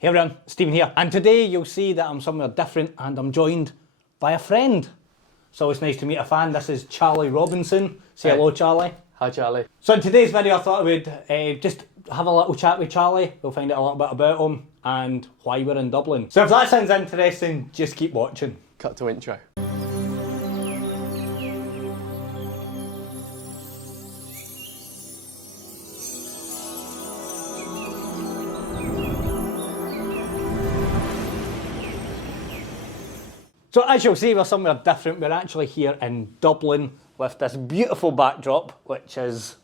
Hey everyone, Stephen here, and today you'll see that I'm somewhere different and I'm joined by a friend. So it's nice to meet a fan. This is Charlie Robinson. Say hello, Charlie. Hi, Charlie. So in today's video I thought I would just have a little chat with Charlie. We'll find out a little bit about him and why we're in Dublin. So if that sounds interesting, just keep watching. Cut to intro. So as you'll see, we're somewhere different. We're actually here in Dublin with this beautiful backdrop, which is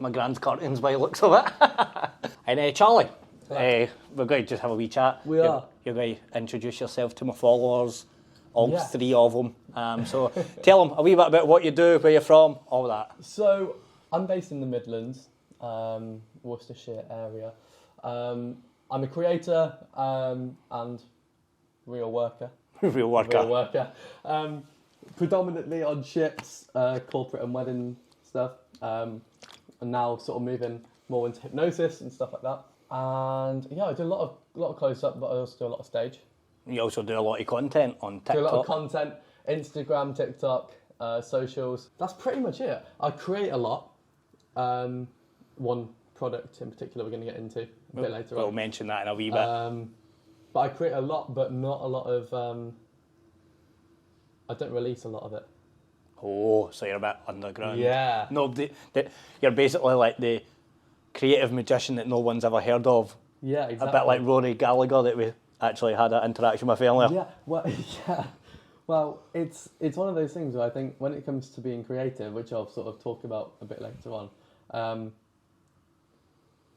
my grand's curtains by the looks of it. And Charlie, we're going to just have a wee chat. You're going to introduce yourself to my followers, all Yeah. 3 of them. So tell them a wee bit about what you do, where you're from, all that. So, I'm based in the Midlands, Worcestershire area. I'm a creator and real worker. Real worker. Real worker. Predominantly on ships, corporate and wedding stuff. And now sort of moving more into hypnosis and stuff like that. And yeah, I do a lot of close up, but I also do a lot of stage. You also do a lot of content on TikTok. Do a lot of content, Instagram, TikTok, socials. That's pretty much it. I create a lot. One product in particular we're going to get into a bit later We'll on. mention that in a wee bit. But I create a lot, but not a lot of... I don't release a lot of it. Oh, so you're a bit underground. Yeah. Nobody. You're basically like the creative magician that no one's ever heard of. Yeah, exactly. A bit like Rory Gallagher that we actually had an interaction with earlier. Yeah, well, yeah. Well, it's one of those things where I think when it comes to being creative, which I'll sort of talk about a bit later on,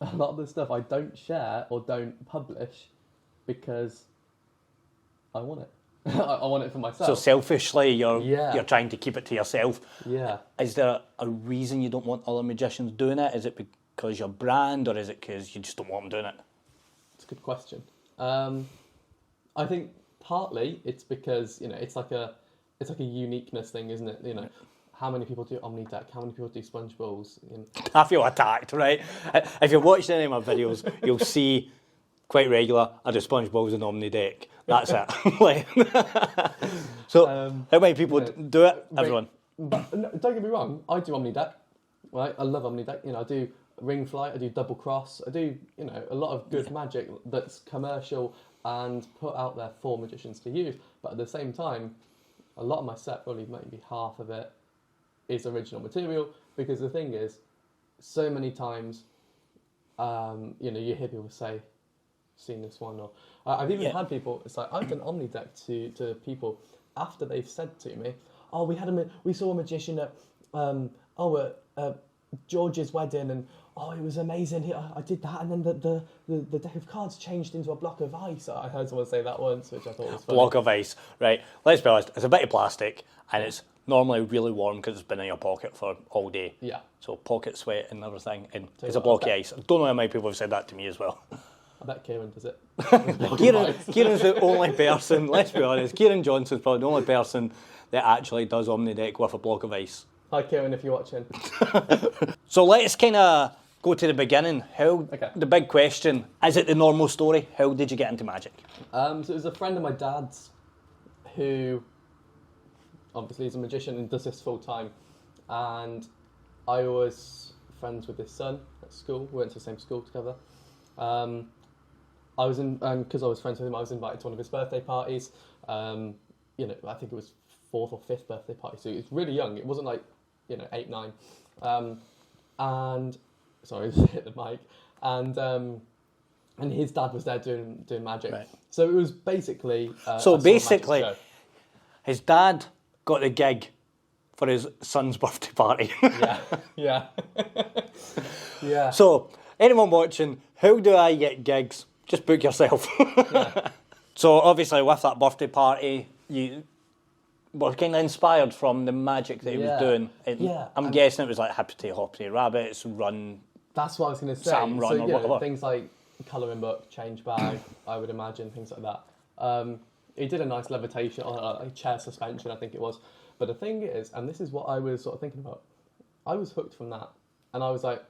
a lot of the stuff I don't share or don't publish because I want it. I want it for myself. So selfishly, you're Yeah. trying to keep it to yourself. Yeah. Is there a reason you don't want other magicians doing it? Is it because your brand, or is it because you just don't want them doing it? It's a good question. I think partly it's because it's like a uniqueness thing, isn't it? How many people do Omnideck? How many people do sponge balls? I feel attacked, right? If you're watching any of my videos, you'll see quite regular, I do sponge balls and Omnideck. That's it. Like, so, how many people do it? Everyone. But no, don't get me wrong, I do Omnideck, right? I love Omnideck. I do ring flight, I do double cross, I do a lot of good magic that's commercial and put out there for magicians to use. But at the same time, a lot of my set, probably maybe half of it, is original material, because the thing is, so many times, you hear people say, "Seen this one," or I've even had people. It's like I've done Omnideck to people after they've said to me, "Oh, we saw a magician at George's wedding, and oh, it was amazing. I did that, and then the deck of cards changed into a block of ice." I heard someone say that once, which I thought was funny. Block of ice, right? Let's be honest, it's a bit of plastic, and it's normally really warm because it's been in your pocket for all day. Yeah. So pocket sweat and everything, and it's a block of ice. I don't know how many people have said that to me as well. I bet Kieran does it. Kieran's the only person, let's be honest, Kieran Johnson's probably the only person that actually does Omnideck with a block of ice. Hi Kieran, if you're watching. So let's kind of go to the beginning. Okay. The big question, is it the normal story? How did you get into magic? So it was a friend of my dad's who obviously is a magician and does this full time. And I was friends with his son at school. We went to the same school together. I was because I was friends with him, I was invited to one of his birthday parties. I think it was 4th or 5th birthday party, so it was really young. It wasn't like, 8, 9. And sorry, hit the mic. And his dad was there doing magic. Right. So it was basically. So a sort of magic basically, show. his dad got the gig for his son's birthday party. Yeah. Yeah. So, anyone watching, how do I get gigs? Just book yourself. Yeah. So, obviously, with that birthday party, you were kind of inspired from the magic that he was doing. I'm guessing it was like Hippity Hoppity Rabbits, Run. That's what I was going to say. Sam Run or whatever. Things like colouring book, change bag, I would imagine, things like that. He did a nice levitation, or a chair suspension, I think it was. But the thing is, and this is what I was sort of thinking about, I was hooked from that. And I was like,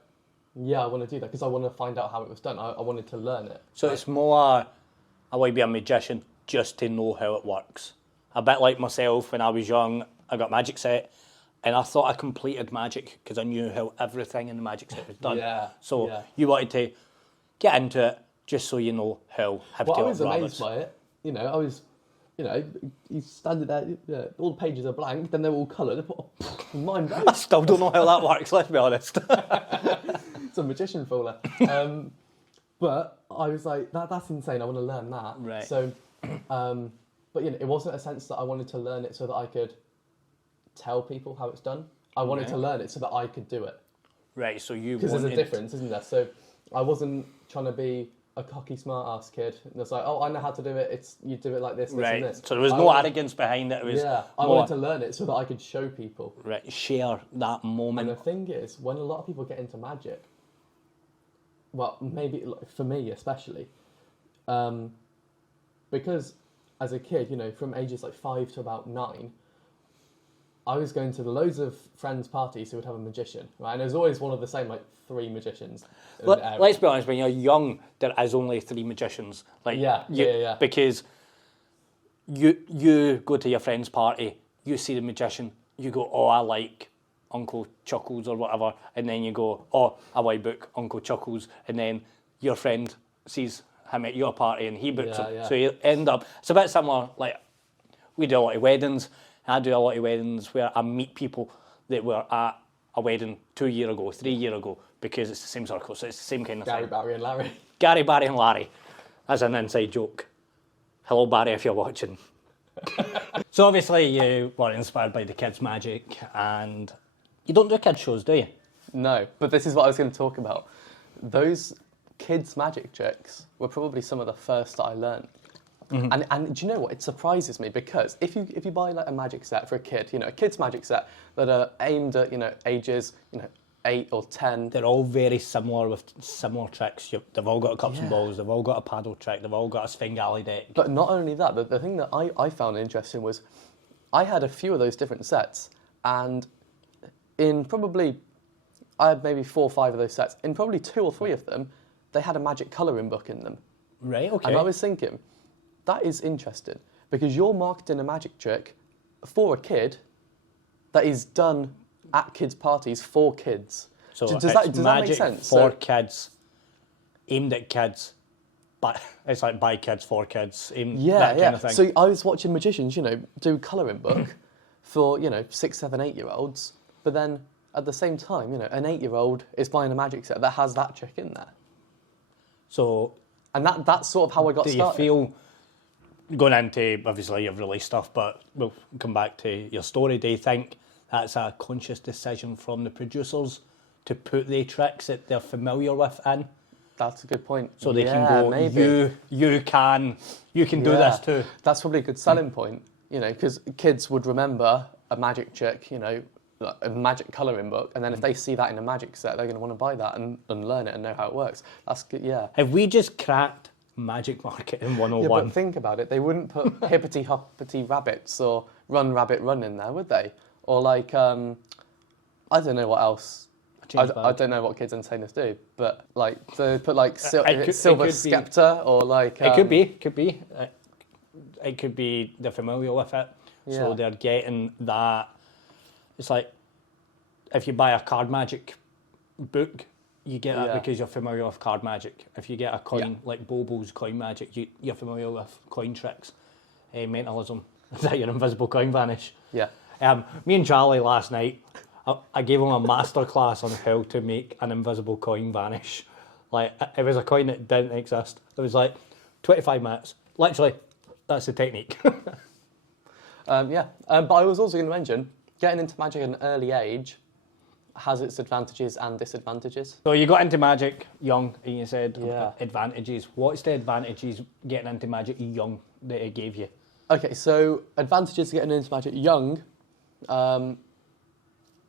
Yeah, I want to do that because I want to find out how it was done. I wanted to learn it. So it's more, I want to be a magician just to know how it works. A bit like myself, when I was young, I got a magic set, and I thought I completed magic because I knew how everything in the magic set was done. Yeah. You wanted to get into it just so you know how I to was amazed by it. You know, I was, you know, you stand there, all the pages are blank, then they're all coloured. Mind blown. I still don't know how that works, let's be honest. It's a magician fooler. But I was like, that's insane. I want to learn that. Right. So, but you know, it wasn't a sense that I wanted to learn it so that I could tell people how it's done. I wanted to learn it so that I could do it. Right, so you Because wanted... there's a difference, isn't there? So I wasn't trying to be a cocky, smart-ass kid. And it's like, oh, I know how to do it. You do it like this, this, and this. So there was no arrogance behind it. It was I wanted to learn it so that I could show people. Right, share that moment. And the thing is, when a lot of people get into magic, well, maybe for me especially, because as a kid, you know, from ages like 5 to about 9, I was going to loads of friends' parties who would have a magician, right? And there's always one of the same, like 3 magicians. Let's be honest, when you're young, there is only 3 magicians. Because you go to your friend's party, you see the magician, you go, oh, I like Uncle Chuckles or whatever, and then you go, oh, I want to book Uncle Chuckles, and then your friend sees him at your party and he books him. So you end up, it's a bit similar, like we do a lot of weddings. I do a lot of weddings where I meet people that were at a wedding 2 years ago, 3 years ago, because it's the same circle, so it's the same kind of Gary, thing. Barry and Larry. Gary, Barry and Larry. That's an inside joke. Hello, Barry, if you're watching. So obviously you were inspired by the kids' magic, and you don't do kids' shows, do you? No, but this is what I was going to talk about. Those kids' magic tricks were probably some of the first that I learned. Mm-hmm. And do you know what? It surprises me because if you buy like a magic set for a kid, you know, a kid's magic set that are aimed at, you know, ages, you know, 8 or 10. They're all very similar with similar tricks. They've all got cups and balls, they've all got a paddle trick, they've all got a Svengali deck. But not only that, the thing that I found interesting was I had a few of those different sets, and in probably, I had maybe 4 or 5 of those sets, in probably 2 or 3 of them, they had a magic colouring book in them. Right, okay. And I was thinking, that is interesting, because you're marketing a magic trick for a kid that is done at kids' parties for kids. So does it's that magic make sense? for kids, aimed at kids, but it's like by kids, for kids, that kind of thing. So I was watching magicians, you know, do colouring book for, you know, 6, 7, 8-year-olds, but then at the same time, you know, an 8-year-old is buying a magic set that has that trick in there. So, and that's sort of how I got started. Do you feel, going into, obviously you've released stuff, but we'll come back to your story, do you think that's a conscious decision from the producers to put the tricks that they're familiar with in? That's a good point. So they can go, maybe. you can do this too. That's probably a good selling point, you know, because kids would remember a magic trick, you know, like a magic colouring book, and then if they see that in a magic set, they're going to want to buy that and learn it and know how it works. That's good, yeah. Have we just cracked magic marketing 101? Yeah, but think about it. They wouldn't put hippity hoppity rabbits or run rabbit run in there, would they? Or like, I don't know what else. I don't know what kids entertainers do, but like to put like Silver Scepter or like it could be they're familiar with it, so they're getting that. It's like if you buy a card magic book, you get it because you're familiar with card magic. If you get a coin like Bobo's coin magic, you're familiar with coin tricks. Mentalism, is that your invisible coin vanish? Yeah. Me and Charlie last night, I gave him a master class on how to make an invisible coin vanish. Like, it was a coin that didn't exist. It was like 25 minutes. Literally, that's the technique. But I was also going to mention, getting into magic at an early age has its advantages and disadvantages. So you got into magic young, and you said advantages. What's the advantages getting into magic young that it gave you? Okay, so advantages getting into magic young.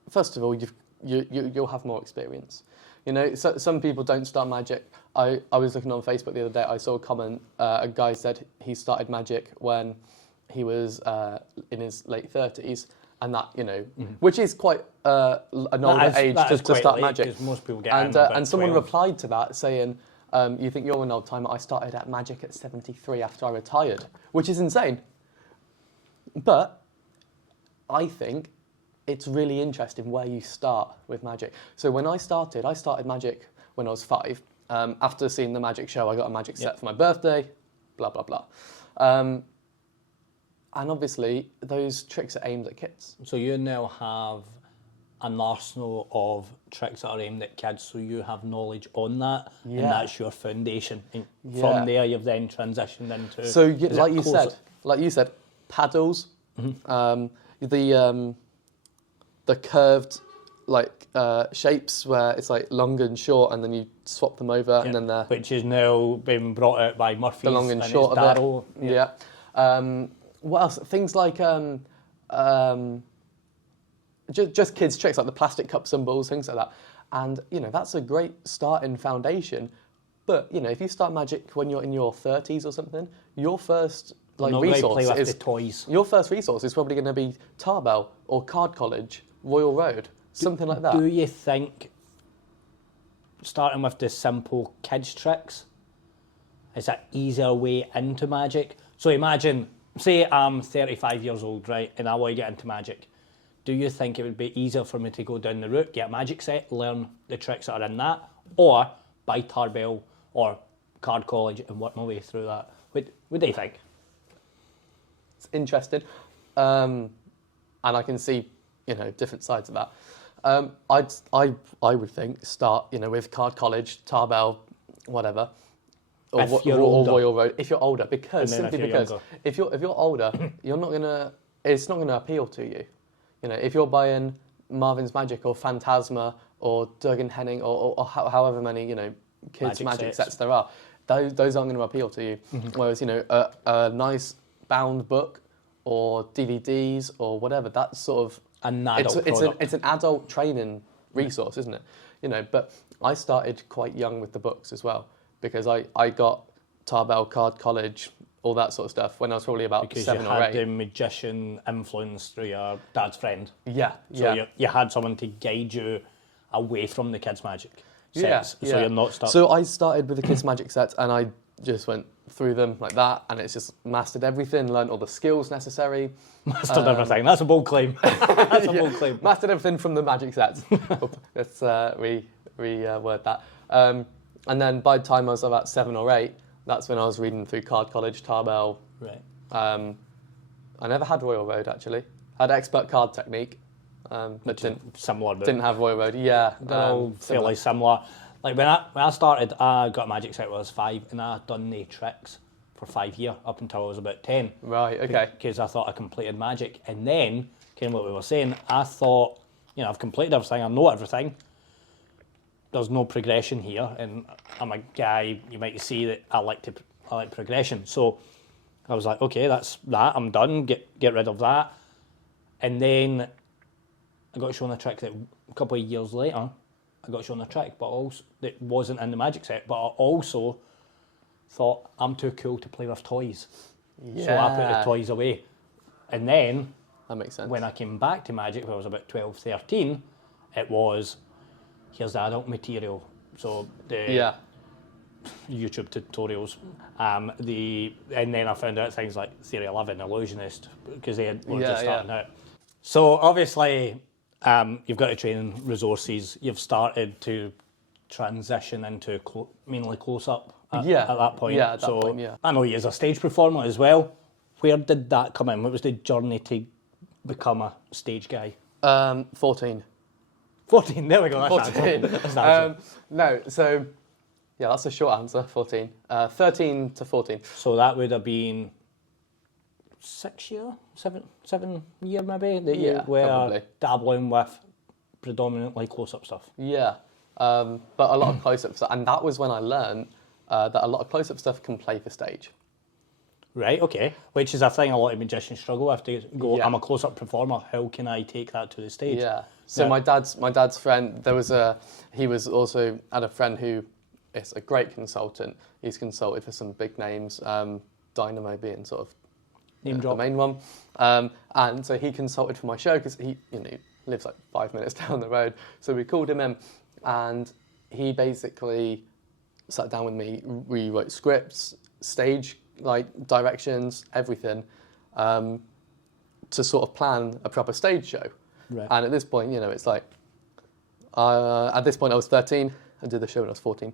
First of all, you'll have more experience. You know, so, some people don't start magic. I was looking on Facebook the other day. I saw a comment. A guy said he started magic when he was in his late 30s, and that, you know, which is quite an older age that to is quite start late, magic. 'cause most people get and in about and someone 12. replied to that saying, "You think you're an old timer? I started at magic at 73 after I retired," which is insane. But I think it's really interesting where you start with magic. So when I started magic when I was 5. After seeing the magic show, I got a magic set for my birthday. Blah blah blah. And obviously, those tricks are aimed at kids. So you now have an arsenal of tricks that are aimed at kids, so you have knowledge on that, and Yeah. that's your foundation. And Yeah. from there, you've then transitioned into. So, is like it you close- said, paddles, the curved shapes where it's like long and short, and then you swap them over, and then they're which is now been brought out by Murphy's. the long and it's short of Darrow. it. Yeah. What else? Things like just kids' tricks like the plastic cup symbols, things like that. And you know that's a great starting foundation. But you know, if you start magic when you're in your 30s or something, your first Not really resource play with is the toys. your first resource is probably going to be Tarbell or Card College, Royal Road, something like that. Do you think starting with the simple kids tricks is an easier way into magic? So imagine, say I'm 35 years old, right, and I want to get into magic. Do you think it would be easier for me to go down the route, get a magic set, learn the tricks that are in that, or buy Tarbell or Card College and work my way through that? What do you think? It's interesting, and I can see different sides of that. I would think start with Card College, Tarbell, whatever, or, If you're or older. Royal Road if you're older, because And then simply if you're because younger. if you're older, it's not gonna appeal to you. If you're buying Marvin's Magic or Phantasma or Durgan Henning or however many kids magic sets there are, those aren't going to appeal to you. Whereas a nice bound book or DVDs or whatever, that's sort of An adult product. it's an adult training resource, isn't it? But I started quite young with the books as well, because I got Tarbell, Card College, all that sort of stuff when I was probably about Because 7 you or had 8. the magician influence through your dad's friend. Yeah, So yeah. you had someone to guide you away from the kids' magic sets. Yeah, So yeah. you're not stuck. So I started with the kids' magic sets, and I just went through them like that, and it's just mastered everything, learned all the skills necessary. Mastered everything. That's a bold claim. That's a bold claim. Mastered everything from the magic sets. Let's reword that. And then by the time I was about 7 or 8, that's when I was reading through Card College, Tarbell. Right. I never had Royal Road, actually. I had Expert Card Technique, but Similar, but didn't have Royal Road. Yeah. they're all fairly similar. Like when I started, I got a magic set when I was 5, and I done the tricks for 5 years up until I was about 10. Right, okay. Because I thought I completed magic, and then kind of what we were saying, I thought, I've completed everything, I know everything. There's no progression here, and I'm a guy. You might see that I like progression. So I was like, okay, that's that. I'm done. Get rid of that. And then I got shown a trick that a couple of years later, I got shown a trick, but also that wasn't in the magic set. But I also thought I'm too cool to play with toys, so I put the toys away. And then That makes sense. when I came back to magic, when I was about 12, 13, it was, here's the adult material. So the YouTube tutorials, and then I found out things like Theory 11, Illusionist, because they were just starting out. So obviously, you've got to train resources. You've started to transition into mainly close-up at that point. Yeah, at that point, yeah. I know you as a stage performer as well. Where did that come in? What was the journey to become a stage guy? 14. 14, there we go. That's 14. That's answer. No, so, yeah, that's a short answer, 14. 13 to 14. So that would have been 7 year maybe, that you Yeah, were probably. dabbling with predominantly close-up stuff. Yeah, but a lot of close-up stuff. And that was when I learned that a lot of close-up stuff can play for stage. Right, okay. Which is a thing a lot of magicians struggle with, to go, Yeah. I'm a close-up performer, how can I take that to the stage? Yeah. So Yeah. my dad's friend, he was also had a friend who is a great consultant. He's consulted for some big names, Dynamo being sort of Name the drop. main one. And so he consulted for my show because he lives like 5 minutes down the road. So we called him in, and he basically sat down with me. We wrote scripts, stage directions, everything, to sort of plan a proper stage show. Right. And at this point, it's like, at this point I was 13. I did the show when I was 14,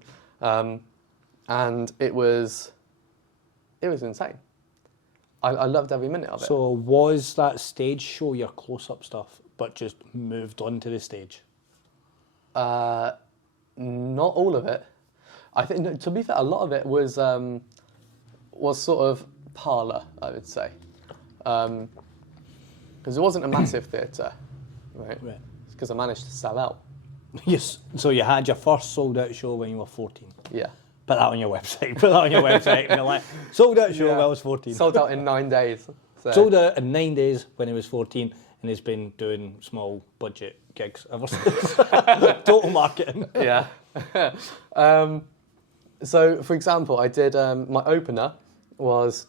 and it was insane. I loved every minute of it. So was that stage show your close-up stuff, but just moved on to the stage? Not all of it. I think, no, to be fair, a lot of it was sort of parlour, I would say, because it wasn't a massive theatre, right? Right. Because I managed to sell out. Yes. So you had your first sold-out show when you were 14. Yeah. Put that on your website. Put that on your website. And you're like, sold-out show when I was 14. Sold out in 9 days. So. Sold out in 9 days when he was 14, and he's been doing small budget gigs ever since. Total marketing. Yeah. So, for example, I did my opener was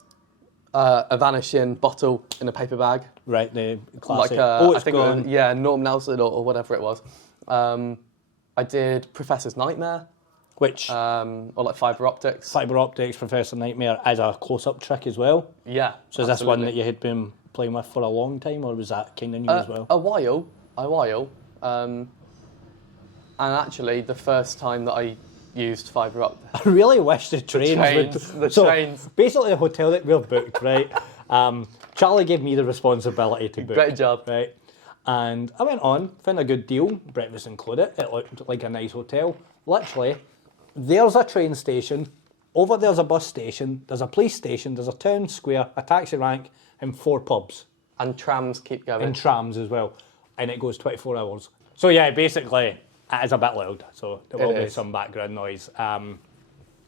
a vanishing bottle in a paper bag. Right, the classic. I think it was, Norm Nelson or whatever it was. I did Professor's Nightmare. Which Or like fibre optics. Fibre optics, Professor Nightmare, as a close-up trick as well. Yeah. So is this one that you had been playing with for a long time, or was that kind of new as well? A while. And actually, the first time that I used fibre optics. I really wish the trains would... trains. Basically, the hotel that we've booked, right? Charlie gave me the responsibility to book. Great job. Right? And I went on, found a good deal, breakfast included. It looked like a nice hotel. Literally, there's a train station, over there's a bus station, there's a police station, there's a town square, a taxi rank, and 4 pubs. And trams keep going. And trams as well. And it goes 24 hours. So yeah, basically, it is a bit loud, so there will be some background noise.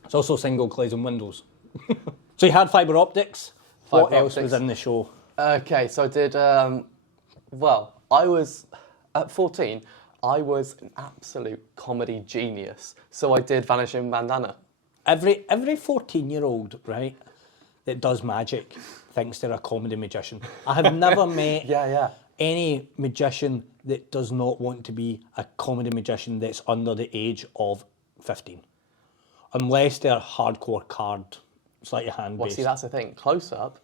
It's also single glazing windows. So you had fibre optics. What else was in the show? Okay, so I did, I was, at 14, I was an absolute comedy genius. So I did Vanishing Bandana. Every 14-year-old, right, that does magic thinks they're a comedy magician. I have never met any magician that does not want to be a comedy magician that's under the age of 15. Unless they're hardcore card, sleight of hand based. Well, see, that's the thing. Close up,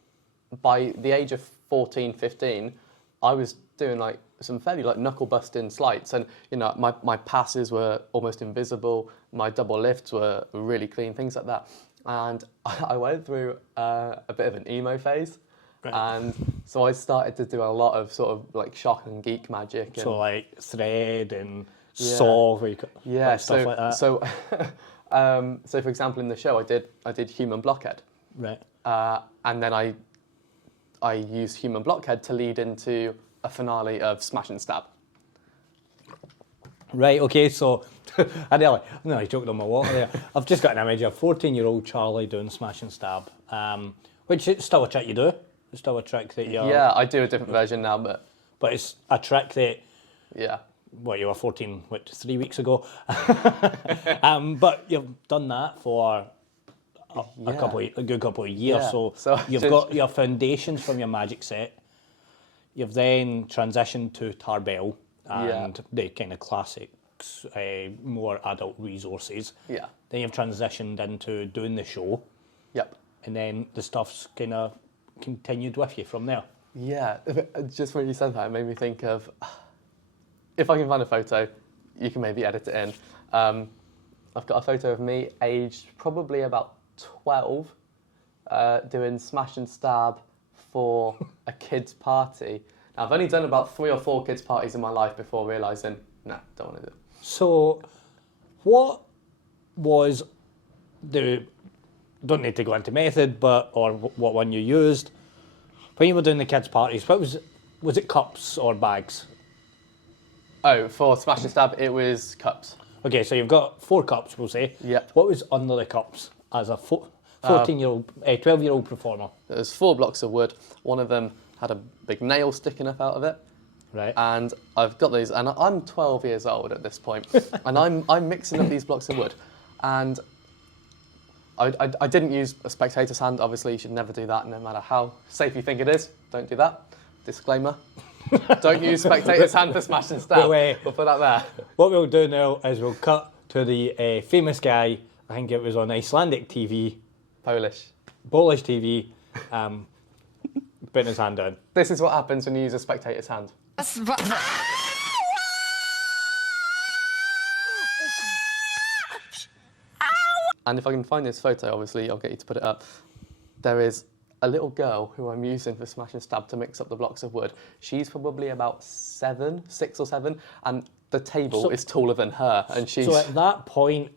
by the age of 14, 15, I was doing like some fairly like knuckle busting sleights, and my passes were almost invisible. My double lifts were really clean, things like that. And I went through a bit of an emo phase, and so I started to do a lot of sort of like shock and geek magic. And, so like thread and saw, where you cut, stuff like that. So, so for example, in the show, I did human blockhead, right, and then I used human blockhead to lead into a finale of Smash and Stab. Right, okay, so I'm nearly choked on my water there. I've just got an image of 14-year-old Charlie doing Smash and Stab, which is still a trick you do. It's still a trick that you're... Yeah, I do a different version now, but... But it's a trick that... Yeah. What, you were 14, 3 weeks ago? But you've done that for a good couple of years, so you've got your foundations from your magic set. You've then transitioned to Tarbell and the kind of classics, more adult resources. Yeah. Then you've transitioned into doing the show. Yep. And then the stuff's kind of continued with you from there. Yeah, just when you said that, it made me think of, if I can find a photo, you can maybe edit it in. I've got a photo of me aged probably about 12, doing Smash and Stab for a kid's party. Now, I've only done about 3 or 4 kids' parties in my life before realising, nah, don't want to do it. So, what was don't need to go into method, or what one you used, when you were doing the kids' parties, what was it cups or bags? Oh, for Smash and Stab, it was cups. Okay, so you've got 4 cups, we'll say. Yep. What was under the cups as a 12-year-old performer? There's 4 blocks of wood. One of them had a big nail sticking up out of it. Right. And I've got these, and I'm 12 years old at this point, and I'm mixing up these blocks of wood. And I didn't use a spectator's hand. Obviously, you should never do that, no matter how safe you think it is. Don't do that. Disclaimer. Don't use spectator's hand for smash and stab. Wait. We'll put that there. What we'll do now is we'll cut to the famous guy, I think it was on Icelandic TV, Polish TV, putting his hand down. This is what happens when you use a spectator's hand. And if I can find this photo, obviously, I'll get you to put it up. There is a little girl who I'm using for smash and stab to mix up the blocks of wood. She's probably about 6 or 7, and the table is taller than her. And she's... So at that point,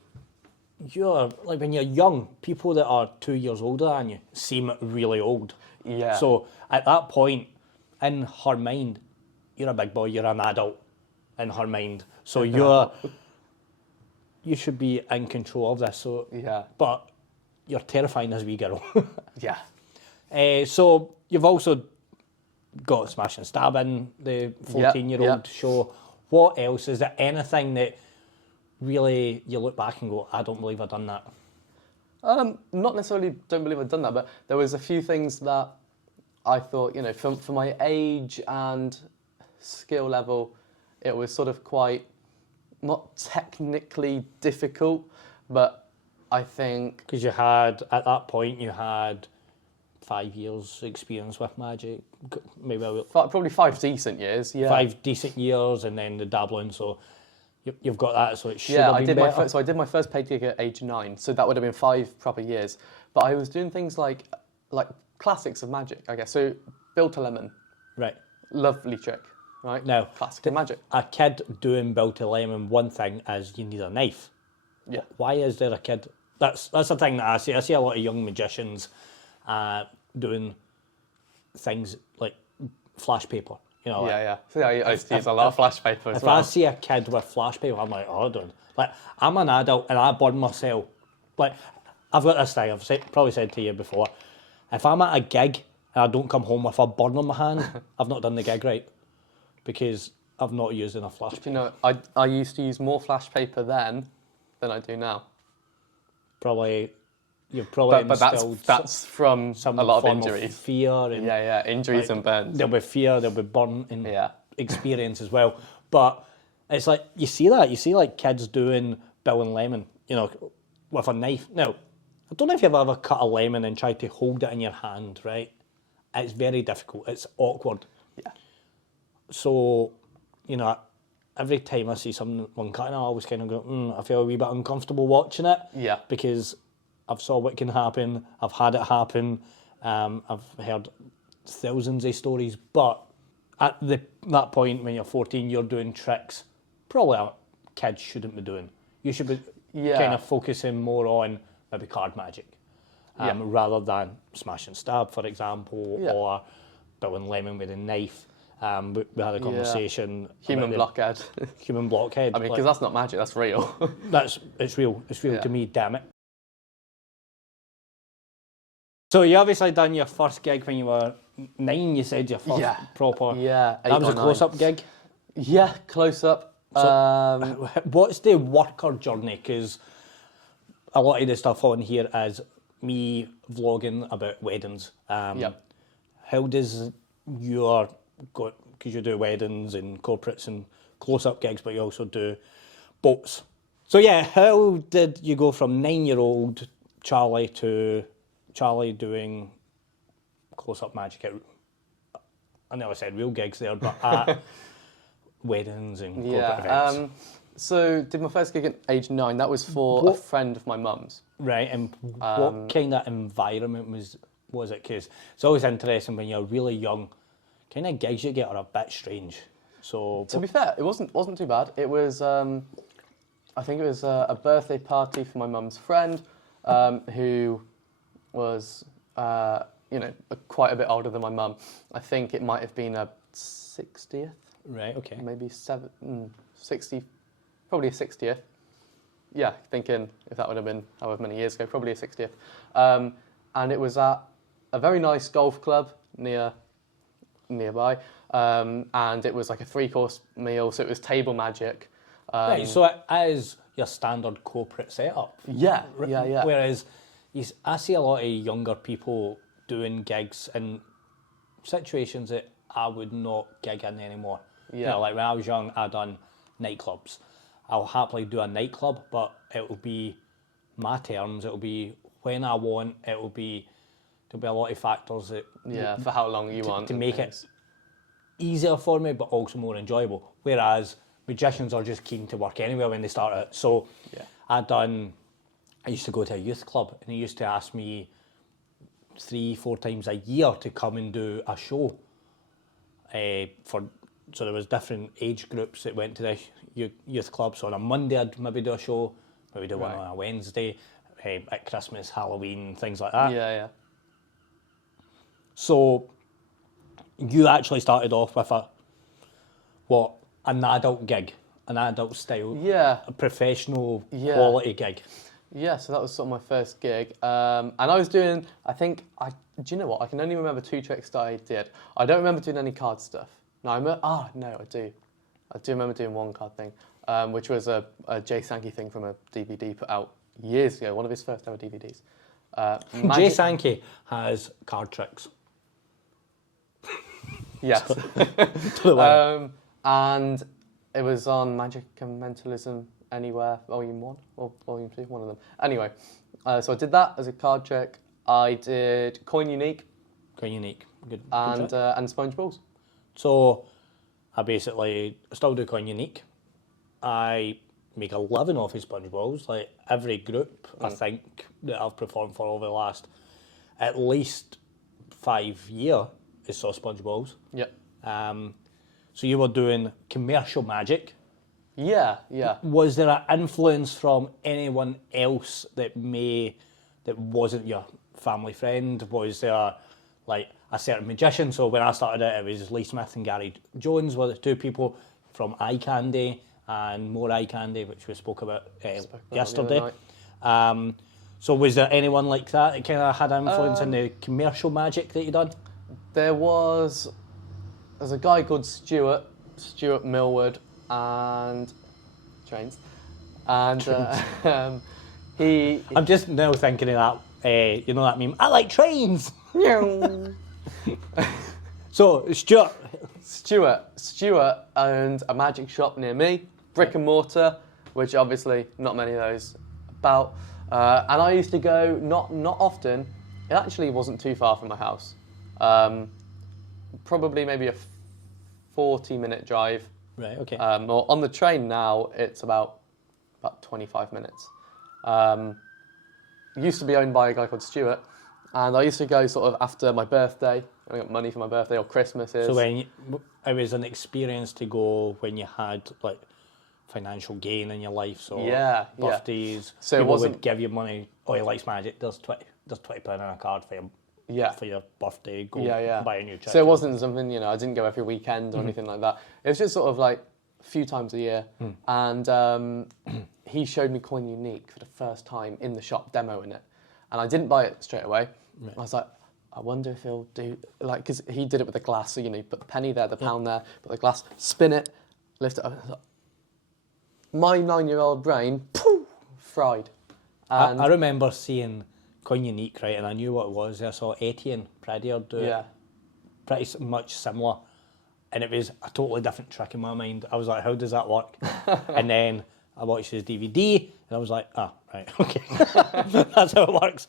you're like when you're young, people that are 2 years older than you seem really old. Yeah. So at that point, in her mind, you're a big boy, you're an adult in her mind. So you should be in control of this. So Yeah. But you're terrifying as wee girl. Yeah. So you've also got Smash and Stab in the 14-year-old show. What else? Is there anything that really you look back and go, I don't believe I've done that? Not necessarily don't believe I've done that, but there was a few things that I thought, you know, for my age and skill level, it was sort of quite, not technically difficult, but I think... Because you had, at that point, you had 5 years experience with Magic, maybe Probably 5 decent years, yeah. 5 decent years, and then the dabbling, so you've got that, so it should have been better. I did my first paid gig at age 9, so that would have been 5 proper years. But I was doing things like classics of Magic, I guess. So Build to Lemon, Right. lovely trick, right? Now, Classic of Magic. A kid doing Build to Lemon, one thing is you need a knife. Yeah. Why is there a kid? That's the thing that I see. I see a lot of young magicians doing things like flash paper. You know, Yeah. I used to use a lot of flash paper as if well. I see a kid with flash paper, I'm like, oh, don't. Like, I'm an adult and I burn myself. Like, I've got this thing, probably said to you before. If I'm at a gig and I don't come home with a burn on my hand, I've not done the gig right. Because I've not used enough flash paper. You know, I used to use more flash paper then than I do now. You've probably But instilled that's from some a lot of form injuries. fear. And Injuries and burns. There'll be fear, there'll be burn and Yeah. experience as well. But it's like, you see like kids doing Bill and Lemon, you know, with a knife. Now, I don't know if you've ever cut a lemon and tried to hold it in your hand, right? It's very difficult. It's awkward. Yeah. So, you know, every time I see someone cutting, I always kind of go, I feel a wee bit uncomfortable watching it. Yeah. Because I've saw what can happen. I've had it happen. I've heard thousands of stories. But at that point, when you're 14, you're doing tricks probably a kid shouldn't be doing. You should be kind of focusing more on maybe card Magic. Rather than Smash and Stab, for example, or Bill and Lemon with a knife. We had a conversation. Human blockhead. Human blockhead. I mean, because that's not magic, that's real. It's real. It's real to me, damn it. So you obviously done your first gig when you were 9, you said, your first proper... Yeah, 8 that was or a close-up gig? Yeah, close-up. So, what's the worker journey? Because a lot of the stuff on here is me vlogging about weddings. How does your... Because you do weddings and corporates and close-up gigs, but you also do boats. So yeah, how did you go from 9-year-old Charlie to Charlie doing close-up Magic? I know I said real gigs there, but at weddings and corporate events. So did my first gig at age 9. That was for a friend of my mum's. Right, and what kind of environment was it? Because it's always interesting when you're really young, kind of gigs you get are a bit strange. So to be fair, it wasn't too bad. It was, I think it was a birthday party for my mum's friend, who was, quite a bit older than my mum. I think it might have been a 60th. Right. Okay. Maybe 60, probably a 60th. Yeah, thinking if that would have been however many years ago, probably a 60th. And it was at a very nice golf club nearby, and it was like a 3-course meal, so it was table Magic. Right, so it is your standard corporate setup. Yeah. Whereas I see a lot of younger people doing gigs in situations that I would not gig in anymore. You Yeah. know, like when I was young, I done nightclubs. I'll happily do a nightclub, but it will be my terms. It will be when I want. There'll be a lot of factors that Yeah, for how long you want to and make things. it easier for me, but also more enjoyable. Whereas magicians are just keen to work anywhere when they start it. So Yeah. I used to go to a youth club, and they used to ask me 3-4 times a year to come and do a show. So there was different age groups that went to the youth club. So on a Monday I'd maybe do a show, maybe do one Right. on a Wednesday, at Christmas, Halloween, things like that. Yeah, yeah. So you actually started off with an adult gig, an adult style, Yeah. a professional Yeah. quality gig. Yeah, so that was sort of my first gig. And I was doing, do you know what? I can only remember 2 tricks that I did. I don't remember doing any card stuff. No, I do. I do remember doing one card thing, which was a Jay Sankey thing from a DVD put out years ago, one of his first ever DVDs. Jay Sankey has card tricks. Yes. To the winner. And it was on Magic and Mentalism Anywhere, Volume 1 or Volume 2, one of them. Anyway, so I did that as a card trick. I did Coin Unique Quite unique. Good and trick. Sponge Balls. So I basically still do Coin Unique. I make a living off his sponge balls. Like every group, I think, that I've performed for over the last at least 5 years is saw sponge balls. Yep. So you were doing commercial magic. Yeah, yeah. Was there an influence from anyone else that wasn't your family friend? Was there like a certain magician? So when I started it was Lee Smith and Gary Jones were the 2 people from Eye Candy and More Eye Candy, which we spoke about yesterday. the other So was there anyone like that kind of had influence in the commercial magic that you done? There's a guy called Stuart Millward, and Trains, and he. I'm just now thinking of that, you know that meme, I like trains! So, Stuart owned a magic shop near me, brick and mortar, which obviously not many of those about. And I used to go, not often, it actually wasn't too far from my house. Probably maybe a 40-minute drive. Right, okay. Or on the train now, it's about 25 minutes. Used to be owned by a guy called Stuart, and I used to go sort of after my birthday. I got money for my birthday or Christmases. So when it was an experience to go when you had like financial gain in your life, so Yeah, yeah. birthdays, So it people wasn't- would give you money. Oh, he likes magic. There's £20 on a card for your birthday. Go buy a new trick. So it wasn't something, I didn't go every weekend or anything like that. It was just sort of like a few times a year. And he showed me Coin Unique for the first time in the shop, demoing it. And I didn't buy it straight away. Right. I was like, I wonder if he'll do, like, because he did it with the glass. So, you put the penny there, the pound there, put the glass, spin it, lift it up. My 9-year-old brain, poof, fried. And I remember seeing Coin Unique, right, and I knew what it was. I saw Etienne Pradier do it pretty much similar, and it was a totally different trick in my mind. I was like, how does that work? And then I watched his DVD, and I was like, right, okay. That's how it works.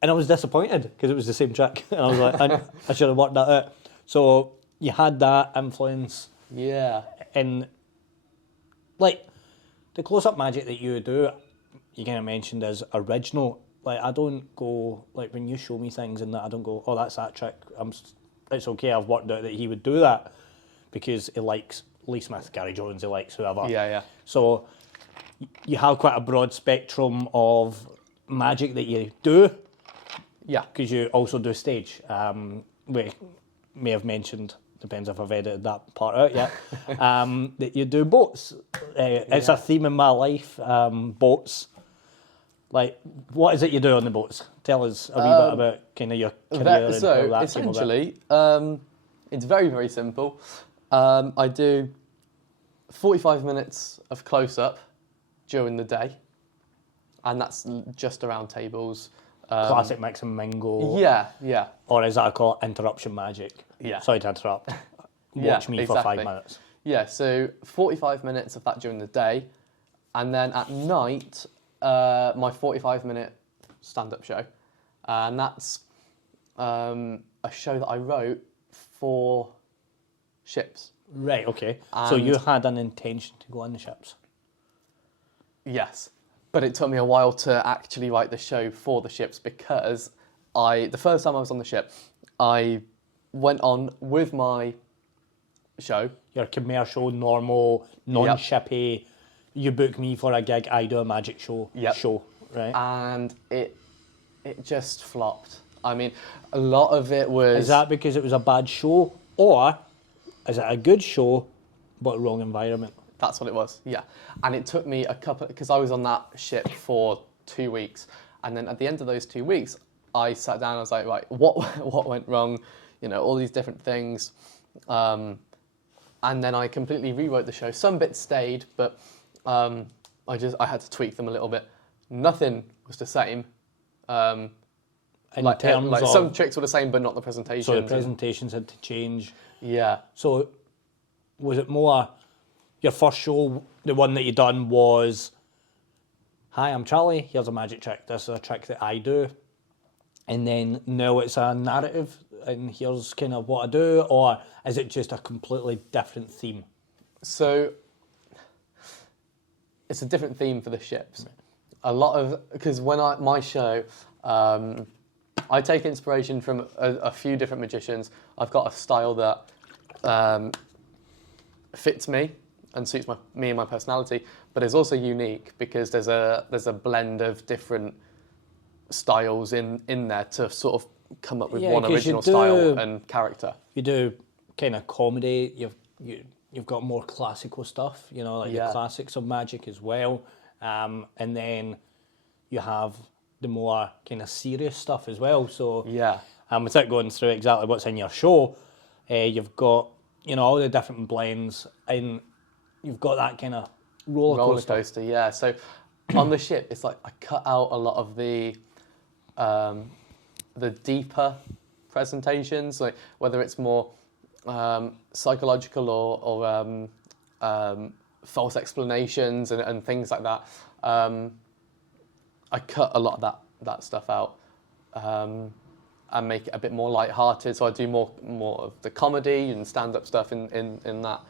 And I was disappointed, because it was the same trick, and I was like, I should have worked that out. So you had that influence yeah. in, like, the close-up magic that you do, you kind of mentioned as original. Like, I don't go, like, when you show me things and that, I don't go, oh, that's that trick. It's okay, I've worked out that he would do that, because he likes Lee Smith, Gary Jones, he likes whoever. Yeah. So you have quite a broad spectrum of magic that you do, Yeah. because you also do stage. We may have mentioned, depends if I've edited that part out yet, that you do boats. It's a theme in my life, boats. Like, what is it you do on the boats? Tell us a wee bit about kind of your career and how So that came about. essentially, it's very, very simple. I do 45 minutes of close-up during the day, and that's just around tables. Classic mix and mingle. Yeah. Or as I call it, interruption magic. Yeah. Sorry to interrupt. Yeah, Watch me for 5 exactly. minutes. Yeah, so 45 minutes of that during the day, and then at night, my 45-minute stand-up show, and that's a show that I wrote for ships. Right, okay. So you had an intention to go on the ships? Yes, but it took me a while to actually write the show for the ships because the first time I was on the ship, I went on with my show. Your commercial, normal, non-shippy, you book me for a gig, I do a magic show, right? And it just flopped. I mean, a lot of it was... Is that because it was a bad show, or is it a good show, but wrong environment? That's what it was, yeah. And it took me because I was on that ship for 2 weeks. And then at the end of those 2 weeks, I sat down and I was like, right, what went wrong? You know, all these different things. And then I completely rewrote the show. Some bits stayed, but I had to tweak them a little bit. Nothing was the same. In terms of... some tricks were the same, but not the presentations. So the presentations had to change. Yeah. So was it more... Your first show, the one that you done was, hi, I'm Charlie, here's a magic trick. This is a trick that I do. And then now it's a narrative, and here's kind of what I do, or is it just a completely different theme? So it's a different theme for the ships. Right. Because my show, I take inspiration from a few different magicians. I've got a style that fits me and suits me and my personality, but is also unique because there's a blend of different styles in there to sort of come up with one original style and character. You do kind of comedy. You've got more classical stuff, you know, like the classics of magic as well, and then you have the more kind of serious stuff as well. So without going through exactly what's in your show, you've got all the different blends, and you've got that kind of roller coaster. Yeah. So on the ship, it's like I cut out a lot of the deeper presentations, like whether it's more psychological or false explanations and things like that. I cut a lot of that stuff out and make it a bit more light-hearted. So I do more of the comedy and stand-up stuff in that.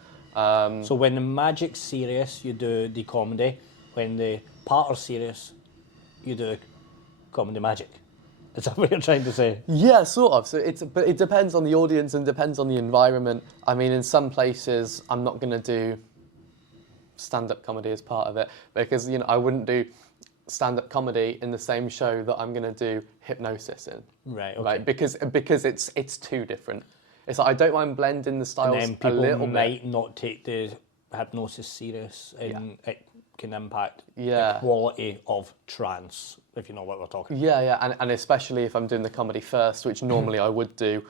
So when the magic's serious, you do the comedy. When the part are serious, you do comedy magic. Is that what you're trying to say? Yeah, sort of. So but it depends on the audience and depends on the environment. I mean, in some places, I'm not going to do stand-up comedy as part of it because I wouldn't do stand-up comedy in the same show that I'm going to do hypnosis in. Right. Okay. Right. Because it's too different. It's like I don't mind blending the styles and then people a little might bit. Not take the hypnosis serious, and it can impact the Yeah. quality of trance, if you know what we're talking about. Yeah, and especially if I'm doing the comedy first, which normally I would do.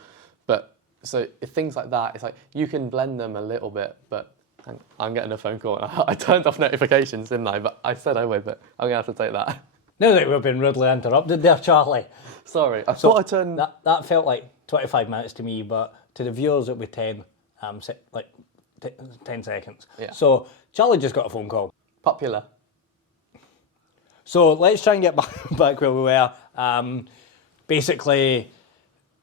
But so if things like that, it's like you can blend them a little bit, but I'm getting a phone call. I turned off notifications, didn't I? But I said I would, but I'm going to have to take that. Now that we've been rudely interrupted there, Charlie. Sorry, I thought I turned... That felt like 25 minutes to me, but to the viewers it would be 10, 10 seconds. Yeah. So Charlie just got a phone call. Popular. So let's try and get back where we were. Basically,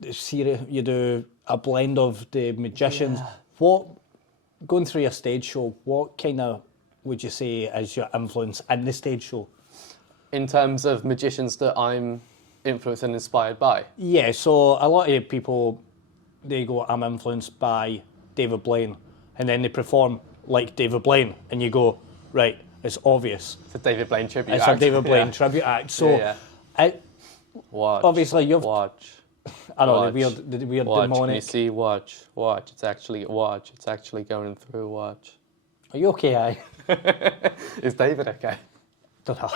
you do a blend of the magicians. Yeah. Going through your stage show, what kind of would you say is your influence in the stage show? In terms of magicians that I'm influenced and inspired by? Yeah, so a lot of people, they go, I'm influenced by David Blaine, and then they perform like David Blaine, and you go, right, it's obvious. It's a David Blaine tribute act. It's a David Blaine tribute act. So, obviously you've... Watch. I know, the weird watch. demonic... Can you see? Watch. It's actually going through. Watch. Are you okay, aye? Is David okay? Don't know.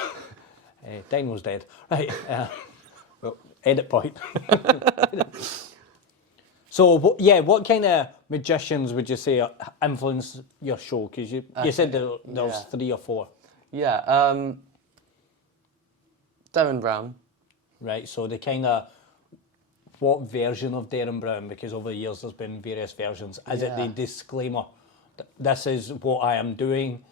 Dino's dead. Right. Well, edit point. So, what kind of magicians would you say influence your show? Because you said there was 3 or 4. Yeah. Darren Brown. Right, so the kind of, what version of Darren Brown, because over the years there's been various versions, is it the Yeah. disclaimer, this is what I am doing,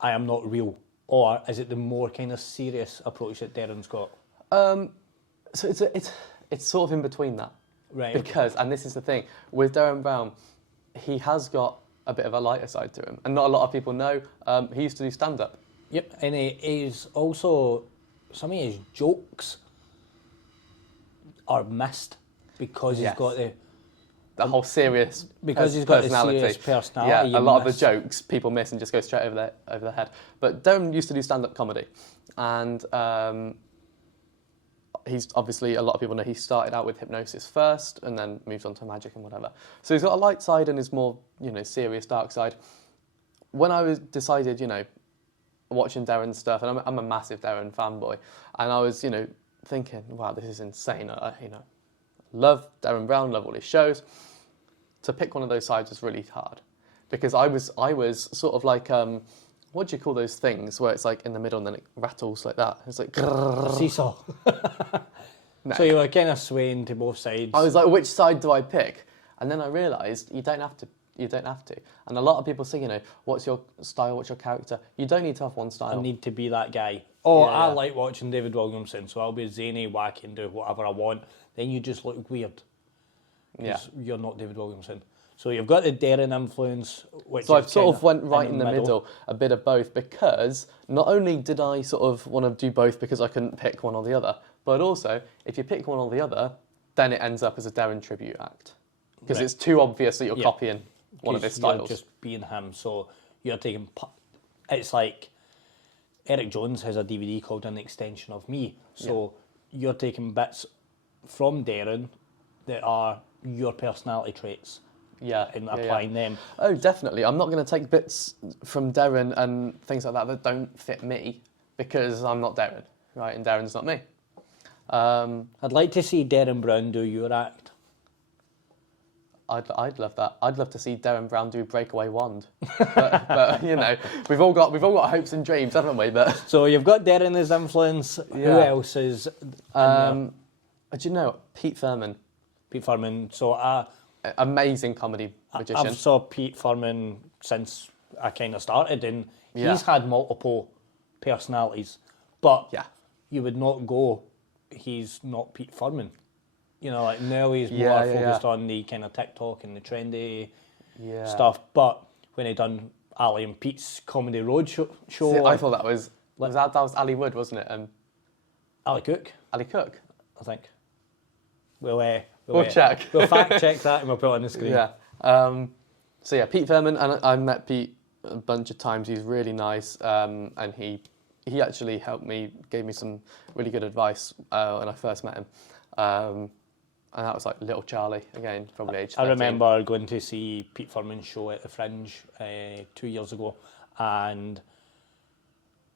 I am not real, or is it the more kind of serious approach that Darren's got? So it's sort of in between that. Right. Because, and this is the thing, with Darren Brown, he has got a bit of a lighter side to him. And not a lot of people know, he used to do stand-up. Yep, and he is also, some of his jokes are missed because Yes. he's got The whole serious Because he's got the personality. serious personality, Yeah, a you lot miss. of the jokes people miss and just go straight over their head. But Darren used to do stand-up comedy. And he's obviously, a lot of people know he started out with hypnosis first and then moved on to magic and whatever. So he's got a light side and his more, serious dark side. When I decided, watching Darren's stuff, and I'm a massive Darren fanboy, and I was, thinking, wow, this is insane. Love Darren Brown, love all his shows. To pick one of those sides was really hard because I was sort of like, what do you call those things where it's like in the middle and then it rattles like that? It's like, grrr. seesaw. No. So you were kind of swaying to both sides. I was like, which side do I pick? And then I realised you don't have to. You don't have to. And a lot of people say, what's your style, what's your character? You don't need to have one style. I need to be that guy. Oh, Yeah. I like watching David Williamson, so I'll be zany, wacky, and do whatever I want. Then you just look weird. Yeah. You're not David Williamson. So you've got the Darren influence, which So is I've sort kind of went right in the middle, a bit of both, because not only did I sort of want to do both because I couldn't pick one or the other, but also, if you pick one or the other, then it ends up as a Darren tribute act. Because Right. it's too obvious that you're Yeah. copying one of his You're styles. just being him, so you're taking... It's like Eric Jones has a DVD called An Extension of Me, so you're taking bits from Darren that are your personality traits Yeah, and yeah, applying yeah. them. Oh, definitely. I'm not going to take bits from Darren and things like that don't fit me because I'm not Darren, right? And Darren's not me. I'd like to see Darren Brown do your act. I'd love that. I'd love to see Darren Brown do Breakaway Wand. but we've all got hopes and dreams, haven't we? But So you've got Darren as influence. Who Yeah. else is in there? do you know Pete Furman? Pete Furman. So I Amazing comedy magician. I've saw Pete Furman since I kind of started, and Yeah. he's had multiple personalities. But Yeah. you would not go, he's not Pete Furman. Like now he's more Yeah, yeah, focused yeah. on the kind of TikTok and the trendy Yeah. stuff. But when he done Ali and Pete's Comedy Road show, See, I thought that was that was Ali Wood, wasn't it? Ali Cook, Ali Cook. I think. We'll check. We'll fact check that and we'll put it on the screen. Yeah. So yeah, Pete Furman, and I met Pete a bunch of times. He's really nice, and he actually helped me, gave me some really good advice when I first met him. And that was like Little Charlie again, probably age 13. I remember going to see Pete Furman's show at the Fringe 2 years ago, and